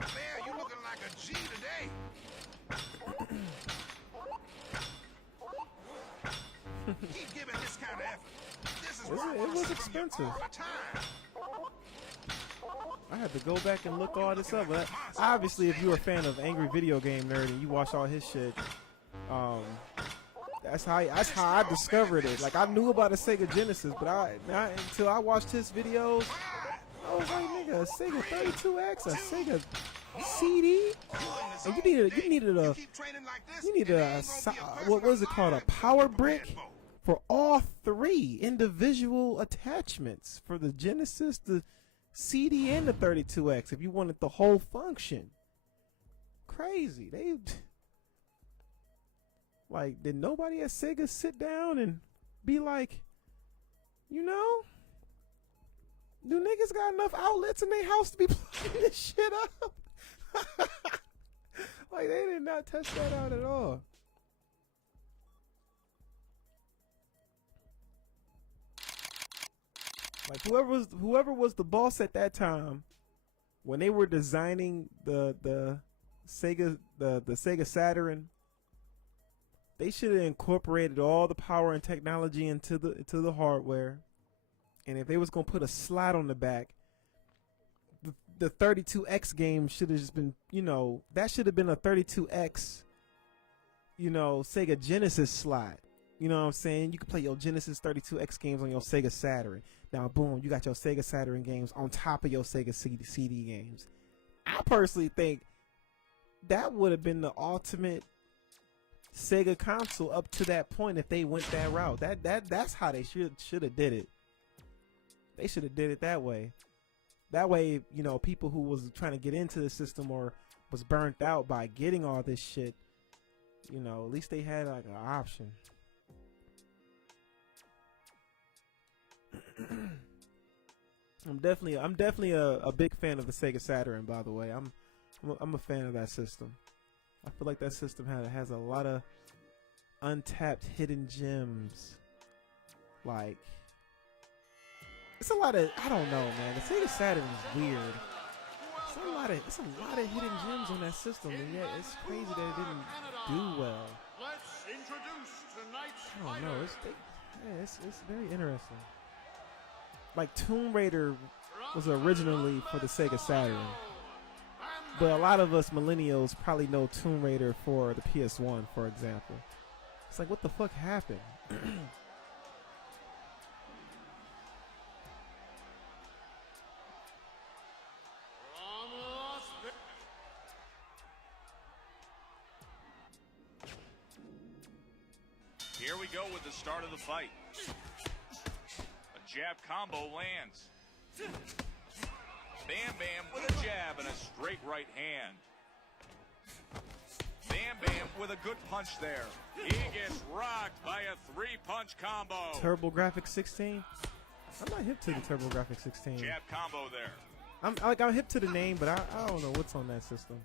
Bear, you looking like a G today. Keep giving this kind of effort. This is what I It wanna was see from you expensive. all the time. I had to go back and look all this up. But obviously, if you're a fan of Angry Video Game Nerd and you watch all his shit, that's how I discovered it. Like, I knew about a Sega Genesis, but until I watched his videos, I was like, nigga, a Sega 32X, a Sega CD, and you needed a what was it called, a power brick for all three individual attachments for the Genesis, the CD, and the 32X if you wanted the whole function. Crazy. Like, did nobody at Sega sit down and be like, you know, do niggas got enough outlets in their house to be plugging this shit up? Like, they did not test that out at all. Like, whoever was the boss at that time, when they were designing the Sega Saturn, they should have incorporated all the power and technology into the hardware. And if they was gonna put a slot on the back, the 32X game should have just been, you know, that should have been a 32X, you know, Sega Genesis slot. You know what I'm saying? You can play your Genesis 32X games on your Sega Saturn. Now, boom, you got your Sega Saturn games on top of your Sega CD games. I personally think that would have been the ultimate Sega console up to that point if they went that route. That's how they should have did it. They should have did it that way. That way, you know, people who was trying to get into the system or was burnt out by getting all this shit, you know, at least they had like an option. I'm definitely a big fan of the Sega Saturn, by the way. I'm a fan of that system. I feel like that system has a lot of untapped hidden gems. Like, it's a lot of, I don't know, man. The Sega Saturn is weird. It's a lot of hidden gems on that system, and yet it's crazy that it didn't do well. Let's introduce tonight's I don't know. It's very interesting. Like, Tomb Raider was originally for the Sega Saturn, but a lot of us millennials probably know Tomb Raider for the PS1, for example. It's like, what the fuck happened? Here we go with the start of the fight. A jab combo lands. Bam Bam with a jab and a straight right hand. Bam Bam with a good punch there. He gets rocked by a 3-punch combo. TurboGrafx 16? I'm not hip to the TurboGrafx 16. Jab combo there. I'm hip to the name, but I don't know what's on that system.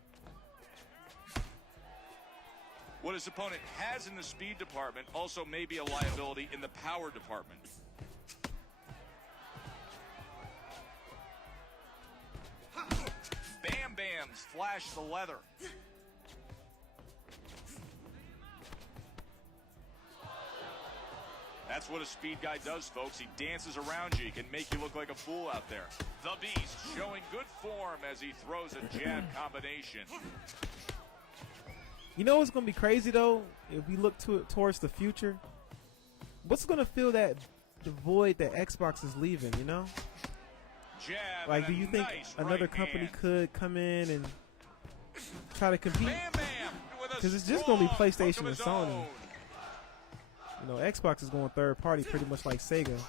What his opponent has in the speed department also may be a liability in the power department. Bam Bams flash the leather. That's what a speed guy does, folks. He dances around you. He can make you look like a fool out there. The Beast showing good form as he throws a jab combination. You know what's gonna be crazy though? If we look towards the future, what's gonna fill the void that Xbox is leaving? You know, Jab like, do and a you think nice another right company hand. could come in and try to compete? Bam Bam with a 'Cause it's just gonna be strong PlayStation hook of and his Sony. own. You know, Xbox is going third party, pretty much like Sega.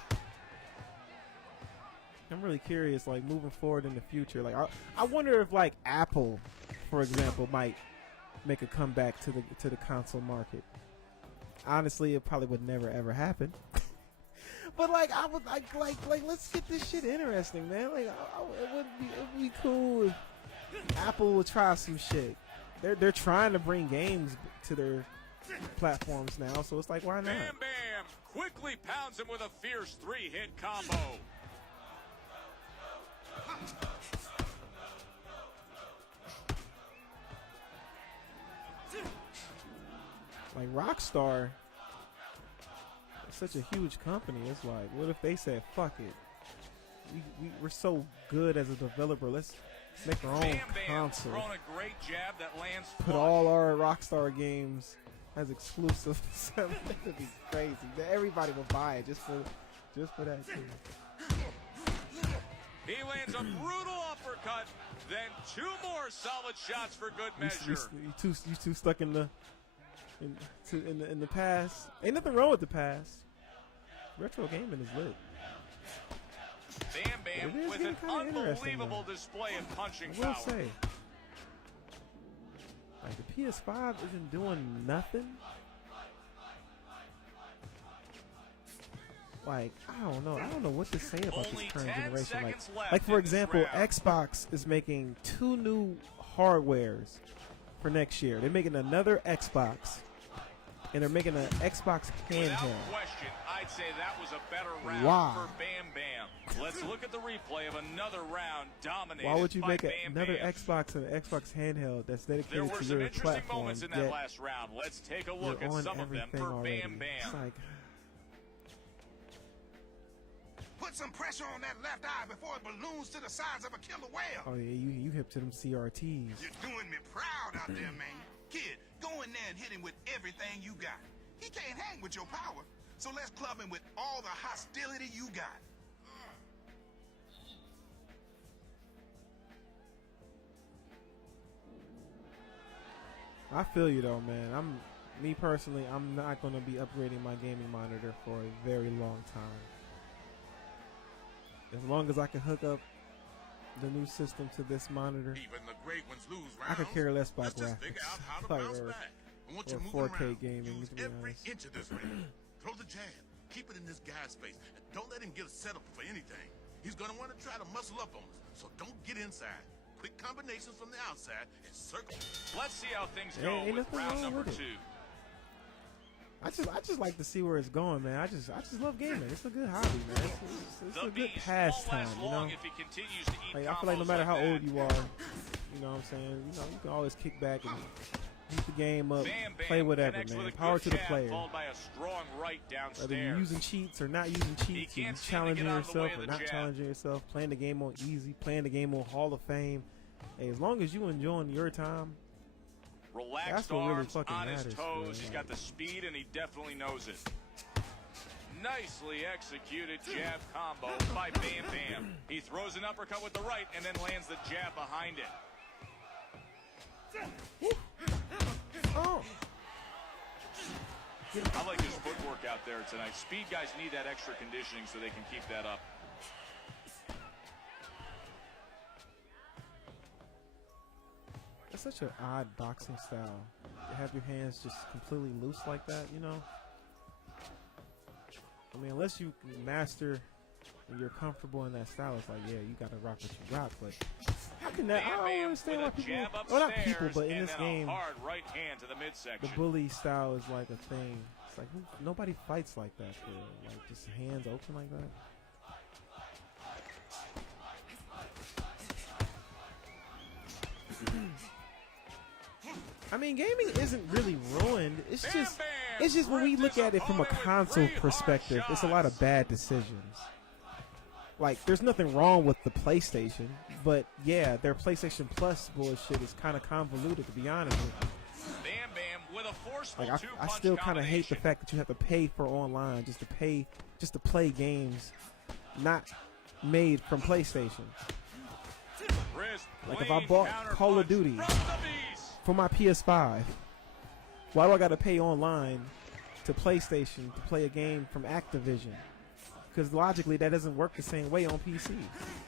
I'm really curious, like, moving forward in the future. Like, I wonder if, like, Apple, for example, might make a comeback to the console market. Honestly, it probably would never ever happen. But like, I would like let's get this shit interesting, man. Like, it would be cool if Apple would try some shit. they're trying to bring games to their platforms now, so it's like, why not? Bam Bam quickly pounds him with a fierce 3-hit combo. Like Rockstar, it's such a huge company. It's like, what if they said, fuck it? We're so good as a developer. Let's make our own Bam Bam console. throwing a great jab that lands Put flush. all our Rockstar games as exclusives. That would be crazy. Everybody will buy it just for that. He lands a brutal uppercut, then 2 more solid shots for good measure. You too stuck in the past. Ain't nothing wrong with the past. Retro gaming is lit. Bam Bam with an unbelievable display of punching I will power. say, like, the PS5 isn't doing nothing. Like, I don't know what to say about Only this current 10 generation. seconds left Like for in this example, round. Xbox is making 2 new hardwares for next year. They're making another Xbox, and they're making an Xbox handheld. Without question, I'd say that was a better round Wow. for Bam Bam. Let's look at the replay of another round dominated Why would you by make Bam another Bam. Xbox and an Xbox handheld that's There dedicated were to some your interesting platform? moments in that Yet last round. Let's take a you're look at on some of them everything for already. Bam It's Bam. like, Put some pressure on that left eye before it balloons to the size of a killer whale. oh yeah, you hip to them CRTs. You're doing me proud out there, man. Kid, go in there and hit him with everything you got. He can't hang with your power, so let's club him with all the hostility you got. I feel you though, man. Me personally, I'm not going to be upgrading my gaming monitor for a very long time. As long as I can hook up the new system to this monitor, Even the great ones lose rounds. I could care less about Let's just figure graphics. out how to Like, bounce or- back. I want you or moving 4K around. gaming, Use to be every honest. inch of this ring. Throw the jab. Keep it in this guy's space. And don't let him get set up for anything. He's going to want to try to muscle up on us. So don't get inside. Quick combinations from the outside and circle. Let's see how things Ain't go with nothing round wrong number with it. 2. I just like to see where it's going, man. I just love gaming. It's a good hobby, man. It's The a good beast won't pastime, last you know. long if he continues to eat Like, I feel like no combos matter how like old that. you are, you know what I'm saying? You know, you can always kick back and beat the game up, Bam Bam play whatever, connects man. with a Power good to the jab, player. followed by a strong right Whether you're downstairs. using cheats or not using cheats, can't you're seem to challenging get out of the yourself way of or the not jab. challenging yourself, playing the game on easy, playing the game on Hall of Fame. Hey, as long as you enjoying your time, Relaxed That's what really arms fucking on his matters, toes. man. He's got the speed and he definitely knows it. Nicely executed jab combo by Bam Bam. He throws an uppercut with the right and then lands the jab behind it. oh, I like his footwork out there tonight. Speed guys need that extra conditioning so they can keep that up. that's such an odd boxing style. To have your hands just completely loose like that, you know? I mean, unless you master and you're comfortable in that style, it's like, yeah, you gotta rock what you rock. But how can that? I Bam don't Bam understand with why a people, jab well, not upstairs, people, but in and this then game, a hard right hand to the the midsection. bully style is like a thing. It's like nobody fights like that, for real. Like just hands open like that. I mean, gaming isn't really ruined. It's Bam just, Bam it's just when we ripped look his at it from a opponent with console 3 hard perspective, it's a lot of shots. bad decisions. Like, there's nothing wrong with the PlayStation, but yeah, their PlayStation Plus bullshit is kind of convoluted, to be honest with you. Bam Bam with a forceful Like, I two-punch still kind of hate the combination. fact that you have to pay for online just to play games not made from PlayStation. Wrist Like, if I clean bought counter Call of punch Duty from the beast. for my PS5, why do I got to pay online to PlayStation to play a game from Activision? Because logically, that doesn't work the same way on PC.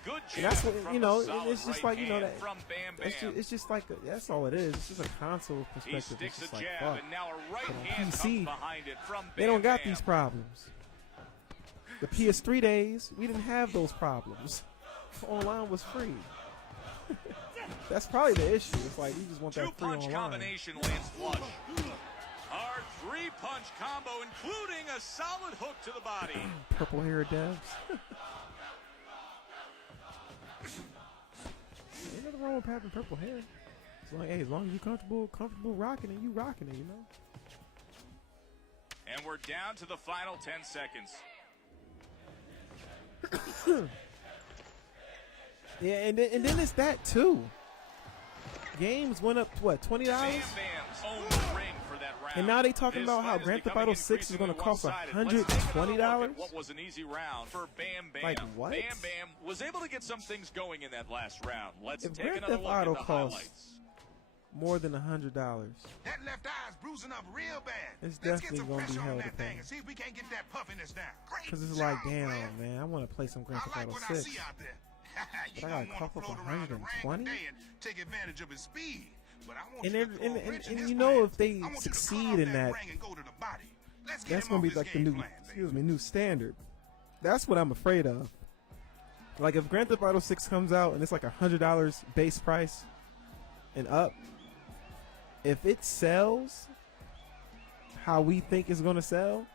Good And that's jab what, from you a know, solid it's just right like, you know, hand that from Bam Bam. it's just like, that's all it is. It's just a console He perspective. It's sticks just a like, jab, fuck. and now a right But on hand PC, comes behind it from Bam They don't got Bam. these problems. The PS3 days, we didn't have those problems. Online was free. That's probably the issue. It's like you just want that free Two-punch online. combination lands flush. Hard three-punch combo, including a solid hook to the body. Purple hair devs. Ain't nothing wrong with having purple hair. As long as you're comfortable rocking it, you rocking it, you know. And we're down to the final 10 seconds. Yeah, and then it's that too. Games went up to what, $20? Bam Bam's own the ring for that round. And now they talking This about how fight is Grand Theft becoming Auto 6 is going to cost increasingly one-sided. Let's take another look $120? at what was an easy round for Bam Bam. Like what? Bam Bam was able to get some things going in that last round. Let's If take Grand another Theft look at Auto the costs highlights. more than $100, That left eye's bruising up real bad. It's Let's definitely get some gonna be pressure hell on to that pay. thing and see if we can't get that puffiness down. Great because it's like, job, damn, player. man, I want to play some Grand I Theft like Auto what I 6. see out there. You But I don't got a want to couple float for around the ring 120? today and take advantage of his speed. But I want And you every- to throw and- a wrench in and his you know plans. if they I want you to succeed cut off in that, ring and go to the body. Let's get That's him gonna off be his like the game new, plan, new standard. That's what I'm afraid of. Like if Grand Theft Auto 6 comes out and it's like $100 base price and up, if it sells how we think it's gonna sell,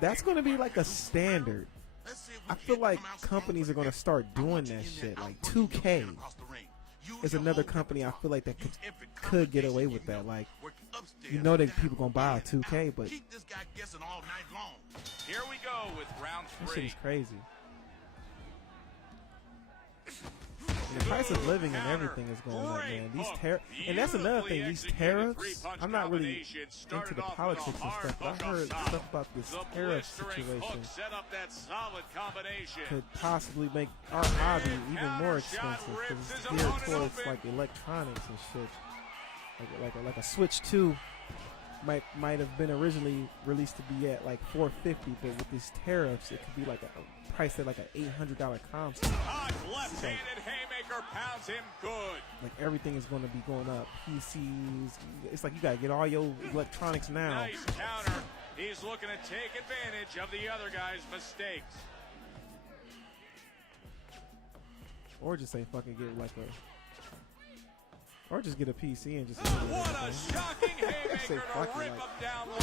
that's gonna be like a standard. Let's see if we I can feel get like him out some companies are more. gonna start I doing want you that in shit. there Like outworking your 2K man across the ring. Use is your another whole company I repertoire. feel like that Use every could get combination away you with know. that. Like Work upstairs you know that and people down, gonna buy a in and 2K, out. but Keep this guy guessing all night long. Here we go with round that shit 3. is crazy. And the price of living and everything is going up, man. These and that's another thing. These tariffs. I'm not really into the politics and stuff, but I heard stuff about this tariff situation could possibly make our hobby even more expensive because it's geared towards like electronics and shit. Like a Switch 2 might have been originally released to be at like $450, but with these tariffs, it could be like a price at like an $800 console. Left-handed haymaker pounds him good. Like everything is going to be going up. PCs. It's like you gotta get all your electronics now. Nice counter. He's looking to take advantage of the other guy's mistakes. Or just say fucking get like a. Or just get a PC and just. What a shocking haymaker Say to fucking, rip like- him down low.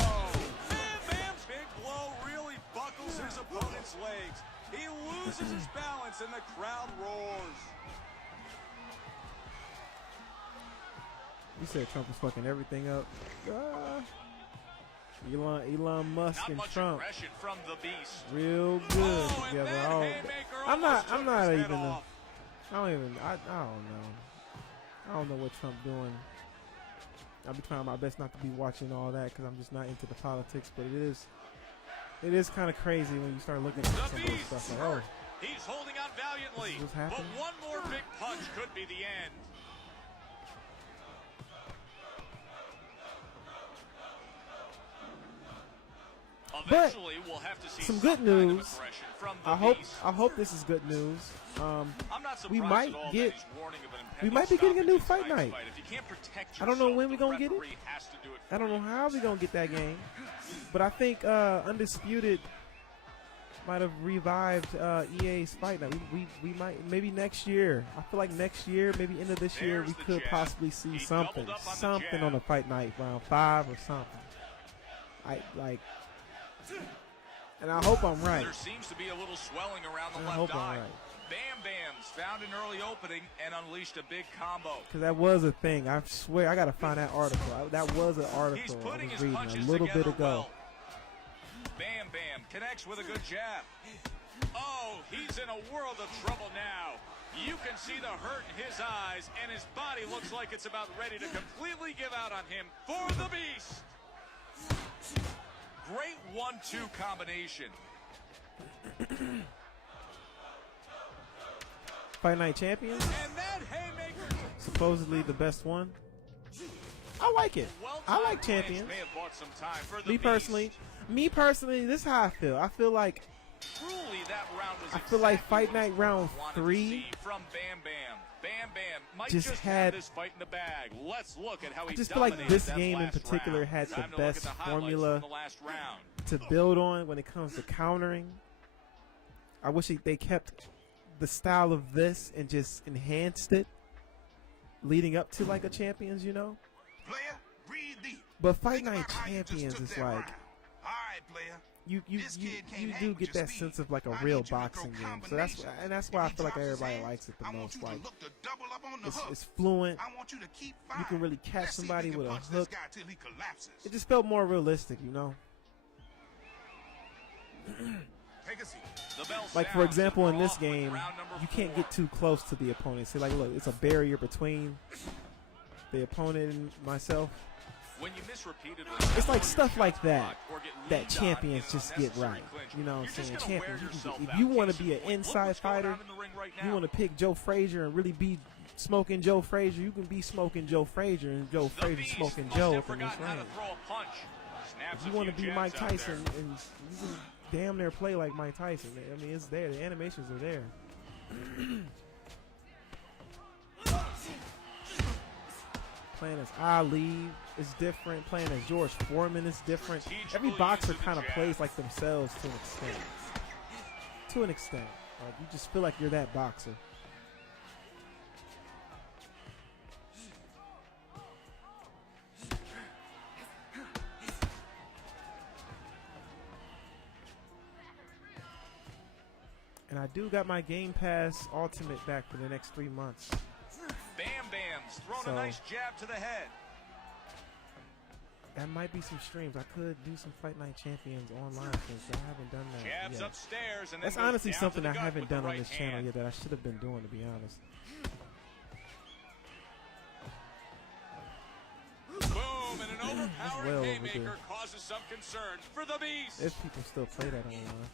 Bam Bam's big blow really buckles his opponent's legs. He loses his balance and the crowd roars. You said Trump was fucking everything up. Elon Musk Not and much Trump aggression from the beast. real good Oh, and together. that Oh, haymaker I'm almost took not his head even. off. I don't know. I don't know what Trump doing. I'll be trying my best not to be watching all that because I'm just not into the politics. But it is kind of crazy when you start looking at The some of this beast stuff. Like, hurt. oh, He's holding on valiantly. This is what's But happening? one more big punch could be the end. Eventually, we'll have to see some good kind of news. aggression from the beast. I hope this is good news. I'm not we surprised might at all get- that he's warning of an we impending might be getting a new stoppage in fight tonight's night. If you can't protect I don't know yourself, when we the gonna get it. referee has to do it I don't for know you. how we gonna get that game, but I think Undisputed might have revived EA's Fight Night. We might maybe next year. I feel like next year, maybe end of this year, There's we the could jab. possibly see He something, doubled up on the jab. on the Fight Night round 5 or something. And I hope I'm right. There seems to be a little swelling around the I left hope I'm eye. right. Bam Bam's found an early opening and unleashed a big combo. Because that was a thing. I swear, I gotta find that article. That was an He's article I putting was his reading punches a little bit together ago. well. Bam Bam connects with a good jab. Oh, he's in a world of trouble now. You can see the hurt in his eyes, and his body looks like it's about ready to completely give out on him for the beast. Great 1-2 combination. Fight Night Champions, And that haymaker. supposedly the best one. I like it. I like Champions. May have bought some time for the Me beast. personally, this is how I feel. I feel like Truly, that round was I feel like exactly Fight what Night round wanted to 3 see from Bam Bam. Bam Bam might just just had- have this fight in the bag. Let's look at how he I just feel like dominated this that game in last particular round. had the Time to look best at the highlights formula from the last round. to build on when it comes to countering. I wish they kept the style of this and just enhanced it. leading up to like a Champions, you know. Player, breathe deep. But Fight Think Night about how you just Champions took is that like round. All right, player. you This kid can't hang do with get your that speed. sense of like a I real need you to throw boxing game. So that's combinations. why I If he feel like drops his everybody hands, likes it the I want most. you to Like look to double up on the hook. it's fluent. I want you to keep You firing. can really catch Let's see if somebody we can with a punch hook. This guy till he collapses. It just felt more realistic, you know. Take a seat. The bell Like for sounds, example, and in we're this off with game, round number you can't 4. get too close to the opponent. See, like, look, it's a barrier between the opponent and myself. When you miss repeatedly, It's like stuff like that or get that leaned champions on in just an get unnecessary right. clinch, You know what I'm you're just saying? gonna wear Champions, yourself if out. you want to Case be in an point, look inside what's going fighter, on in the ring right you now. want to pick Joe Frazier and really be smoking Joe Frazier, you can be smoking Joe Frazier and Joe The Frazier Beast smoking must Joe have from this forgotten how to range. throw a punch. Snaps If you a want to few be Mike jabs out there. Tyson, and you can damn near play like Mike Tyson. I mean, it's there. The animations are there. Playing as Ali is different. Playing as George Foreman is different. Every boxer kind of plays like themselves to an extent. To an extent. Like, you just feel like you're that boxer. And I do got my Game Pass Ultimate back for the next 3 months. Bam Bam's thrown So- a nice jab to the head. That might be some streams. I could do some Fight Night Champions online since I haven't done that Jabs yet. upstairs and then That's goes honestly down something to I the gut haven't with the done on right this channel hand. yet that I should have been doing, to be honest. Boom, and an overpowering well haymaker overdue. causes some concern for the Beast. If people still play that online.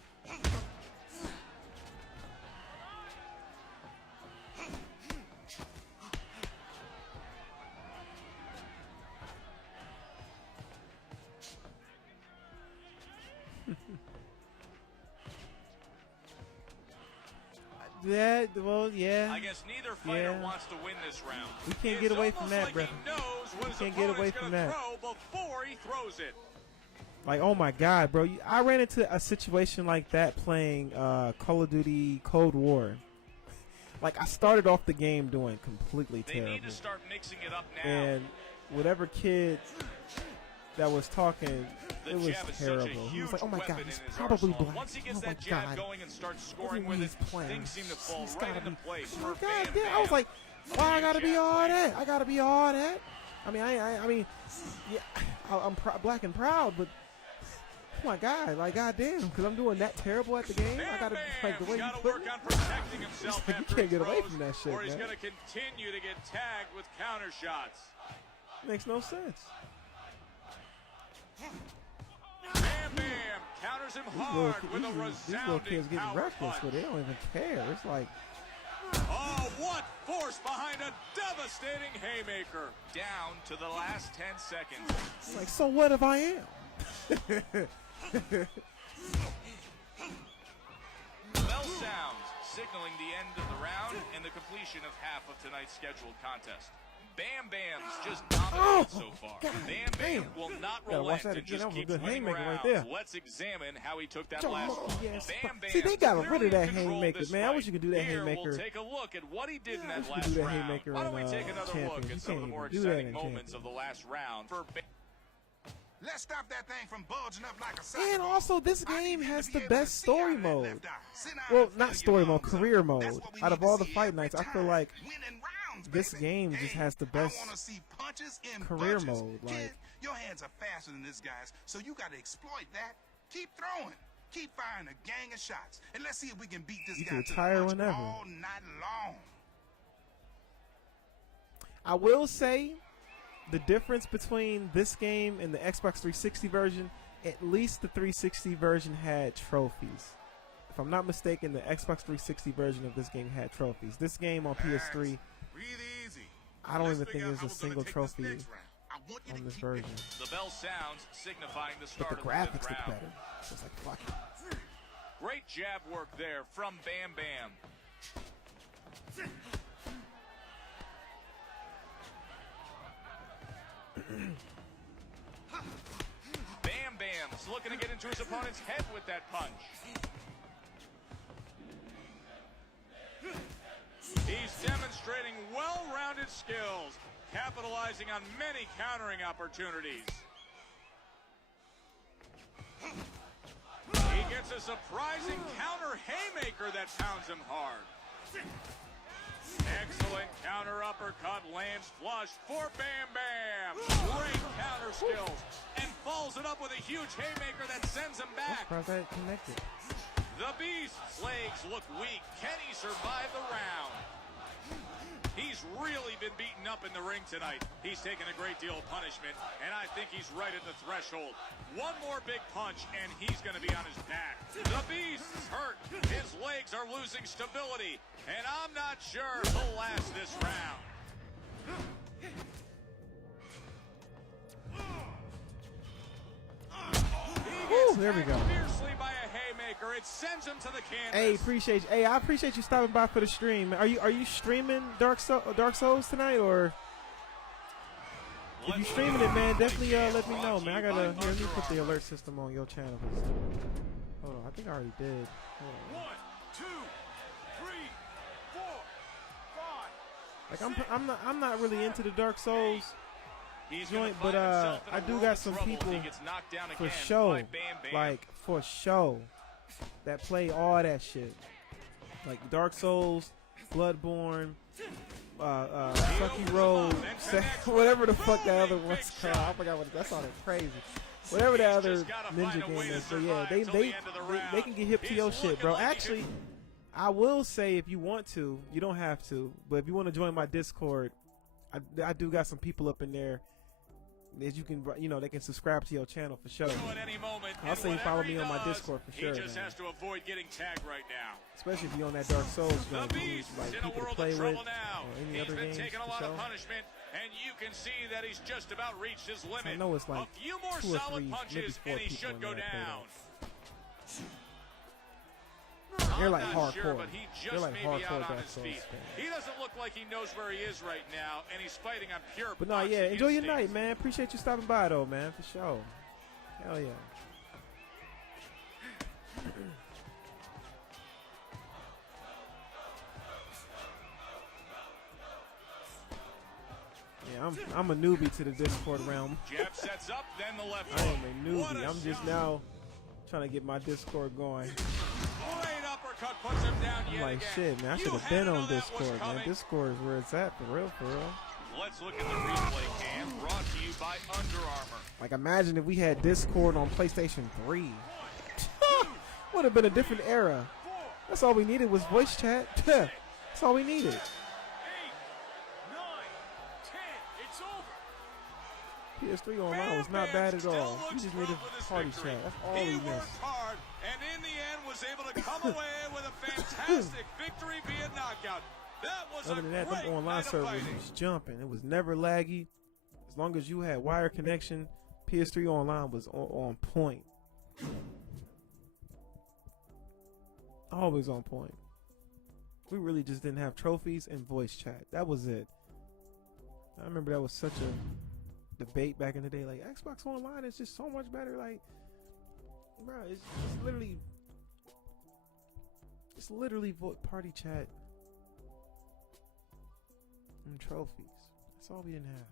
Yeah. I guess neither fighter Yeah. wants to win this round. We can't It's get away from almost that, like brother. He knows what his can't get away opponent's from gonna that. throw before he throws it. Like, oh my God, bro. I ran into a situation like that playing Call of Duty Cold War. Like, I started off the game doing completely They terrible. need to start mixing it up now. And whatever kid that was talking, The it was jab is such a terrible. He huge was like, oh my God, weapon he's in his probably arsenal. black. Once he gets Oh my that jab God. going and starts scoring Everyone with it, he's playing. things seem to fall He's right gotta into be- place Oh my for God, Bam damn. I was Bam. like, why I gotta be Jab all right. that? I gotta be all that? I mean, I mean, yeah, I'm black and proud, but oh my God, like, goddamn, because I'm doing that terrible at the game. I gotta, like, the way you gotta put work me. on protecting himself Like, you after can't he get away throws, from that shit, or he's man. gonna continue to get tagged with counter shots. Makes no sense. Bam Bam counters him hard with a These little resounding kids getting power reckless, punch. but they don't even care. It's like, Oh, what force behind a devastating haymaker. Down to the last 10 seconds. it's like, so what if I am? Bell sounds, signaling the end of the round and the completion of half of tonight's scheduled contest. Bam Bam's just dominated so far. God Bam Bam damn. will not Gotta watch relent that and again. just That was a keep good winning haymaker right rounds. there. Let's examine how he took that Joe last Moore, one. yes. Bam Bam See, they got rid of clearly that in control haymaker, this man. I wish fight. you could do that Here, haymaker. We'll take a look at what he did in I that wish you last could do that round. haymaker Why don't we in, take another Champions. look You at some of the can't more even do that exciting in moments Champions. of the last round for Bam. Let's stop that thing from bulging up like a soccer And ball. also, this I need game you to has be the able to best see story out of that mode. left eye. Sit down Well, and fill not your story mode, lungs up. career That's mode. what we Out need of to all the see fight every nights, I feel time. like Winning rounds, this baby. game just Hey, has the best I wanna see punches in career bunches. mode, Kid, like- your hands are faster than this guy's, so you got to exploit that. Keep throwing. Keep firing a gang of shots. And let's see if we can beat this You guy can to the retire punch whenever. all night long. I will say the difference between this game and the Xbox 360 version, at least the 360 version had trophies. If I'm not mistaken, the Xbox 360 version of this game had trophies. This game on PS3, Breathe easy. I don't Let's even figure think out there's how a we're gonna single take trophy this next round. I want you on to this keep version. The bell sounds, signifying the But start the of the graphics fifth look round. better. So it's like, fuck it. Great jab work there from Bam Bam. Bam Bam's looking to get into his opponent's head with that punch. He's demonstrating well-rounded skills. capitalizing on many countering opportunities. He gets a surprising counter haymaker that pounds him hard. Excellent counter uppercut lands flush for Bam Bam. Great counter skills. And follows it up with a huge haymaker that sends him back. How's that connected? The Beast's legs look weak. Can he survive the round? He's really been beaten up in the ring tonight. He's taken a great deal of punishment, and I think he's right at the threshold. One more big punch, and he's going to be on his back. The Beast's hurt. His legs are losing stability, and I'm not sure he'll last this round. Woo, there we go. Fiercely by a haymaker. It sends him to the canvas. Hey, appreciate you. Hey, I appreciate you stopping by for the stream. Are you streaming Dark Souls tonight, or if you streaming it, man? Definitely let me know, man. I gotta let me put the alert system on your channel. Hold on, I think I already did. Hold on. 1, 2, 3, 4, 5, 6. Like I'm not really into the Dark Souls He's gonna joint, find but himself in a I do world got of some trouble if people he gets knocked down for again show, by Bam Bam. like for show, that play all that shit, like Dark Souls, Bloodborne, Sucky Road, whatever the fuck that other one's called. I forgot what that sounded crazy. Whatever that other ninja game is, but yeah, they can get hip to your shit, bro. Actually, I will say if you want to, you don't have to, but if you want to join my Discord, I do got some people up in there that you can, they can subscribe to your channel for sure. I'll say you follow me on my Discord for sure. He just man. has to avoid getting tagged right now. Especially if you're on that Dark Souls game, The Beast like in a people to world play of with, trouble now. or any He's other been games taking a for lot sure. of punishment, and you can see that he's just about reached his limit. I know it's like a few more 2 or 3, solid maybe punches, 4 and he people should in go there that play down. They're I'm like not hardcore. sure, but he just They're like may be hardcore out on Dark his Souls feet. fans. He doesn't look like he knows where he is right now, and he's fighting on pure But no, boxing yeah, enjoy your instincts. night, man. Appreciate you stopping by, though, man, for sure. Hell yeah. Yeah, I'm a newbie to the Discord realm. Jab sets up, then the left I hook. am a What newbie. I'm just shot. now trying to get my Discord going. Great uppercut puts him down I'm yet like, again. shit, man, I You should have had been to know on that was Discord, man. coming. Discord is where it's at, for real, for real. Let's look at the replay cam, brought to you by Under Armour. Like, imagine if we had Discord on PlayStation 3. Would have been a different era. That's all we needed was voice chat. That's all we needed. 8, 9, 10. It's over. PS3 online was not bad at all. We just needed party chat. That's all we He missed. worked hard, and in the end was able to come away with a fantastic victory via knockout. That was Other a than that, great them online night of servers fighting. was jumping. It was never laggy. As long as you had wire connection, PS3 online was on point. Always on point. We really just didn't have trophies and voice chat. That was it. I remember that was such a debate back in the day. Like, Xbox Online is just so much better. Like, bro, it's literally party chat and trophies. That's all we didn't have.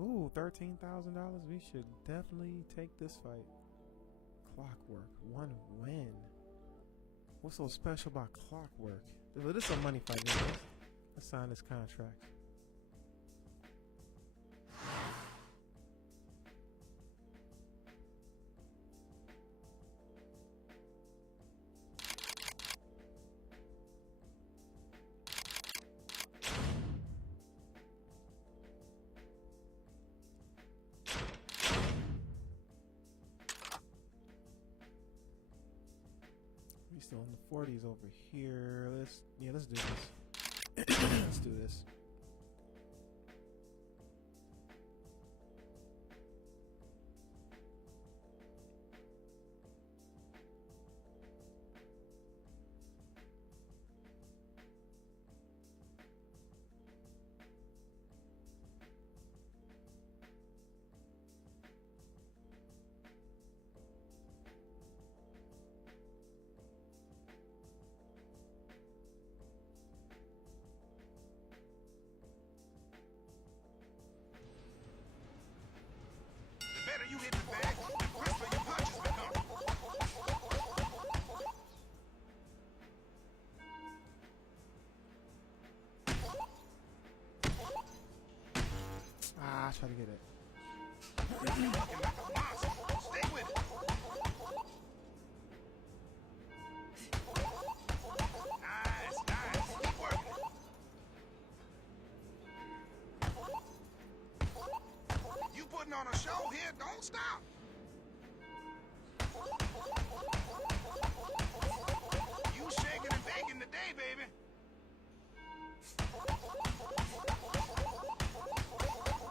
Ooh, $13,000. We should definitely take this fight. Clockwork, 1 win. What's so special about Clockwork? This is a money fight, man. Let's sign this contract. We still in the 40s over here. Let's do this. Let's do this. try to get it. You're looking like a monster. Stay with it. Nice, nice. Keep working. You putting on a show here. Don't stop. You shaking and baking today, baby.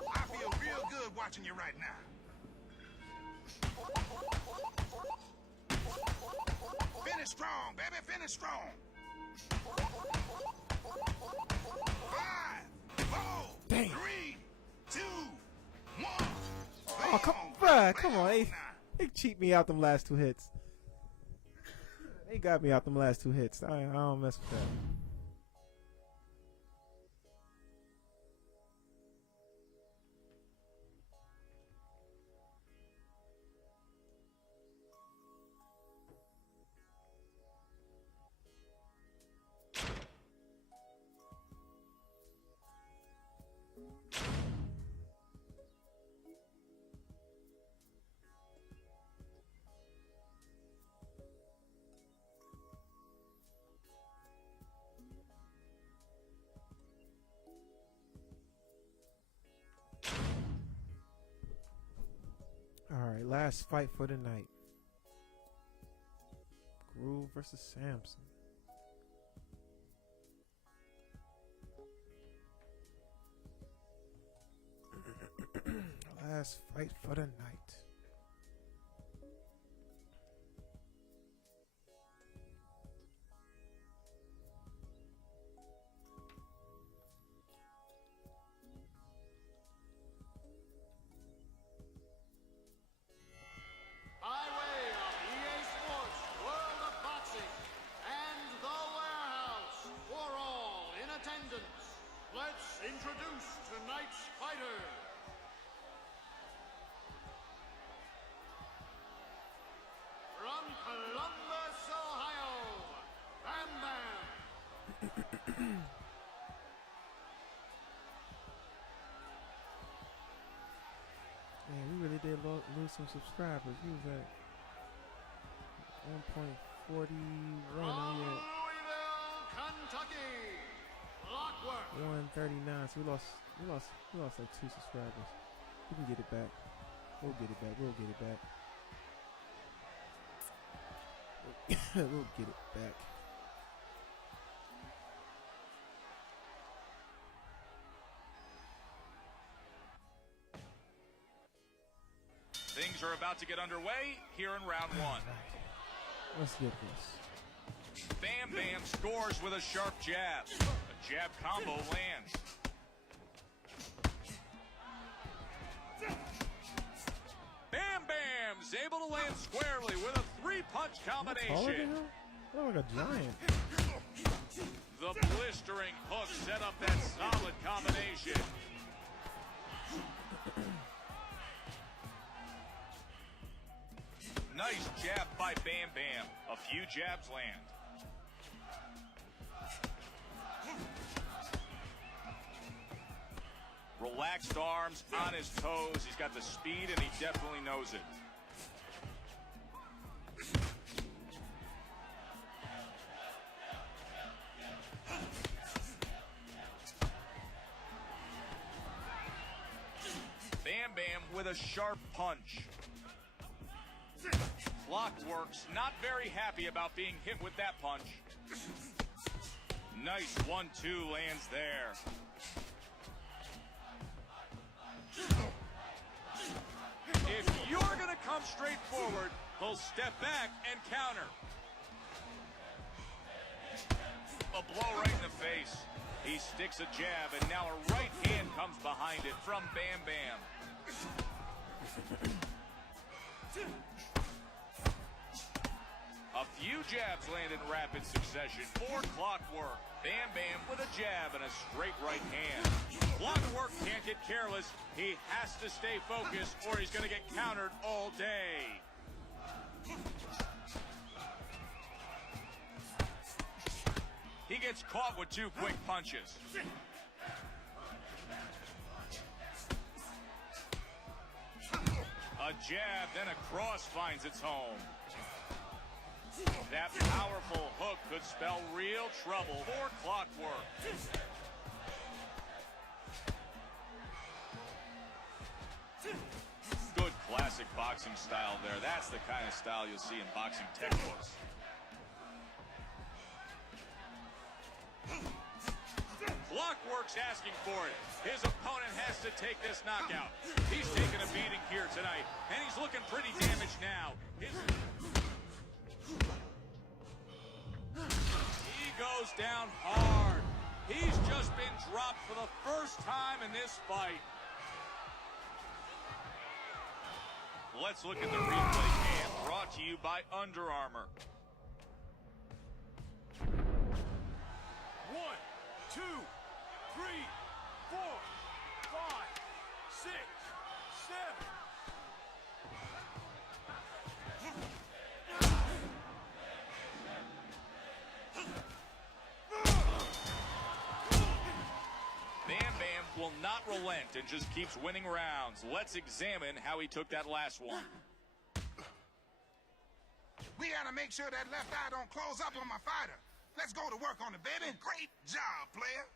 I feel real good watching you right now. Finish strong, baby. Finish strong. 5, 4, Damn. 3, 2, 1. Oh, come on. They cheat me out them last 2 hits. They got me out them last 2 hits. I don't mess with that. Alright, last fight for the night. Groove versus Samson. Last fight for the night. By way of EA Sports, World of Boxing, and The Warehouse, for all in attendance, let's introduce tonight's fighter. From Columbus, Ohio, Bam Bam. Man, we really did lose some subscribers. We was at 1.41. From Yeah, Louisville, Kentucky, Clockwork. 139. So we lost like 2 subscribers. We can get it back. We'll get it back. We'll get it back. We'll get it back. Things are about to get underway here in round 1. Let's get this. Bam Bam scores with a sharp jab. A jab combo lands. Bam Bam's able to land squarely with a 3-punch Taller than combination. him? I look like a giant. The blistering hook set up that solid combination. Nice jab by Bam Bam. A few jabs land. Relaxed arms, on his toes. He's got the speed and he definitely knows it. Bam Bam with a sharp punch. Clockwork's not very happy about being hit with that punch. Nice 1-2 lands there. If you're going to come straight forward, he'll step back and counter. A blow right in the face. He sticks a jab, and now a right hand comes behind it from Bam Bam. A few jabs land in rapid succession for Clockwork. Bam Bam with a jab and a straight right hand. Clockwork can't get careless. He has to stay focused or he's going to get countered all day. He gets caught with 2 quick punches. A jab, then a cross finds its home. That powerful hook could spell real trouble for Clockwork. Good classic boxing style there. That's the kind of style you'll see in boxing textbooks. Clockwork's asking for it. His opponent has to take this knockout. He's taking a beating here tonight, and he's looking pretty damaged now. He goes down hard. He's just been dropped for the first time in this fight. Let's look at the replay cam, brought to you by Under Armour. 1, 2, 3, 4, 5, 6, 7. Bam Bam will not relent and just keeps winning rounds. Let's examine how he took that last one. We gotta make sure that left eye don't close up on my fighter. Let's go to work on it, baby. Great job, player.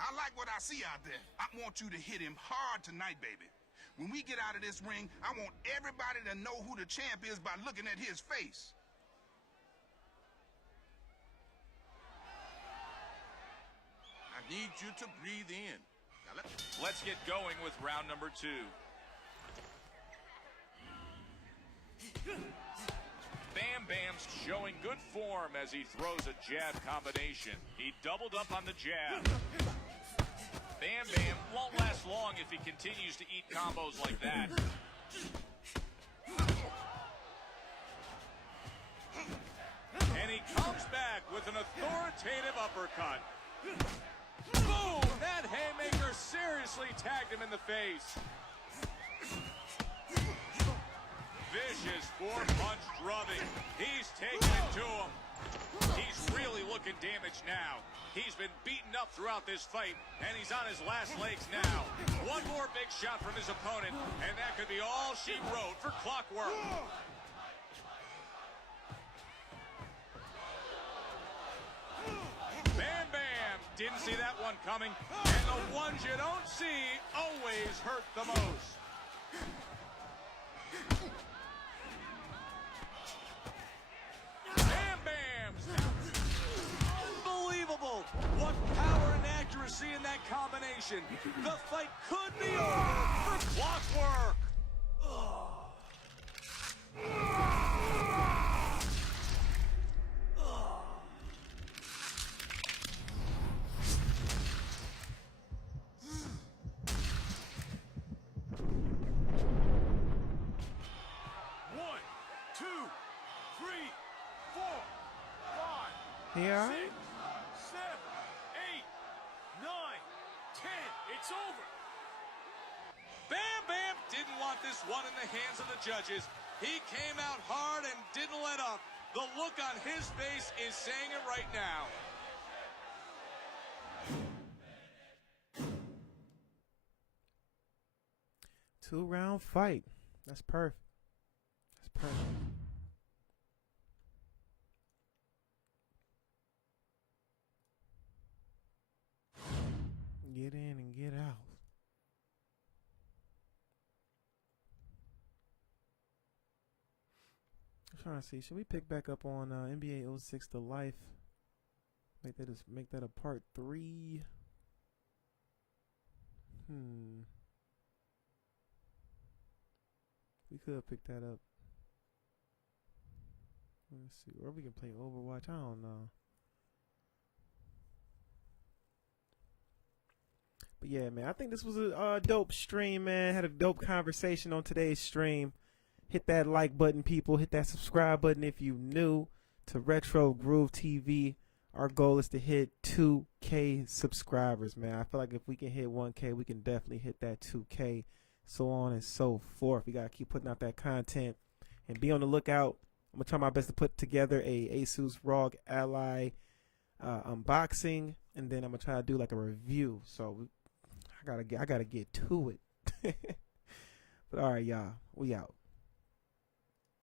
I like what I see out there. I want you to hit him hard tonight, baby. When we get out of this ring, I want everybody to know who the champ is by looking at his face. I need you to breathe in. Now Let's get going with round number 2. Bam Bam's showing good form as he throws a jab combination. He doubled up on the jab. Bam Bam won't last long if he continues to eat combos like that. And he comes back with an authoritative uppercut. Boom! That haymaker seriously tagged him in the face. Vicious 4-punch drubbing. He's taking it to him. He's really looking damaged now. He's been beaten up throughout this fight, and he's on his last legs now. One more big shot from his opponent, and that could be all she wrote for Clockwork. Bam Bam didn't see that one coming, and the ones you don't see always hurt the most. Bam Bam's unbelievable. What power and accuracy in that combination. The fight could be over for Clockwork. Yeah. 6, 7, 8, 9, 10. It's over. Bam Bam didn't want this one in the hands of the judges. He came out hard and didn't let up. The look on his face is saying it right now. Two-round fight. That's perfect. That's perfect. Get in and get out. I'm trying to see. Should we pick back up on NBA 06 to Life? Make that a part 3. We could pick that up. Let's see. Or we can play Overwatch. I don't know. But yeah, man, I think this was a dope stream, man. Had a dope conversation on today's stream. Hit that like button, people. Hit that subscribe button if you new to RetroGroovTV. Our goal is to hit 2K subscribers, man. I feel like if we can hit 1K, we can definitely hit that 2K, so on and so forth. We got to keep putting out that content and be on the lookout. I'm going to try my best to put together a Asus ROG Ally unboxing, and then I'm going to try to do like a review. So I gotta get to it. But all right, y'all, we out.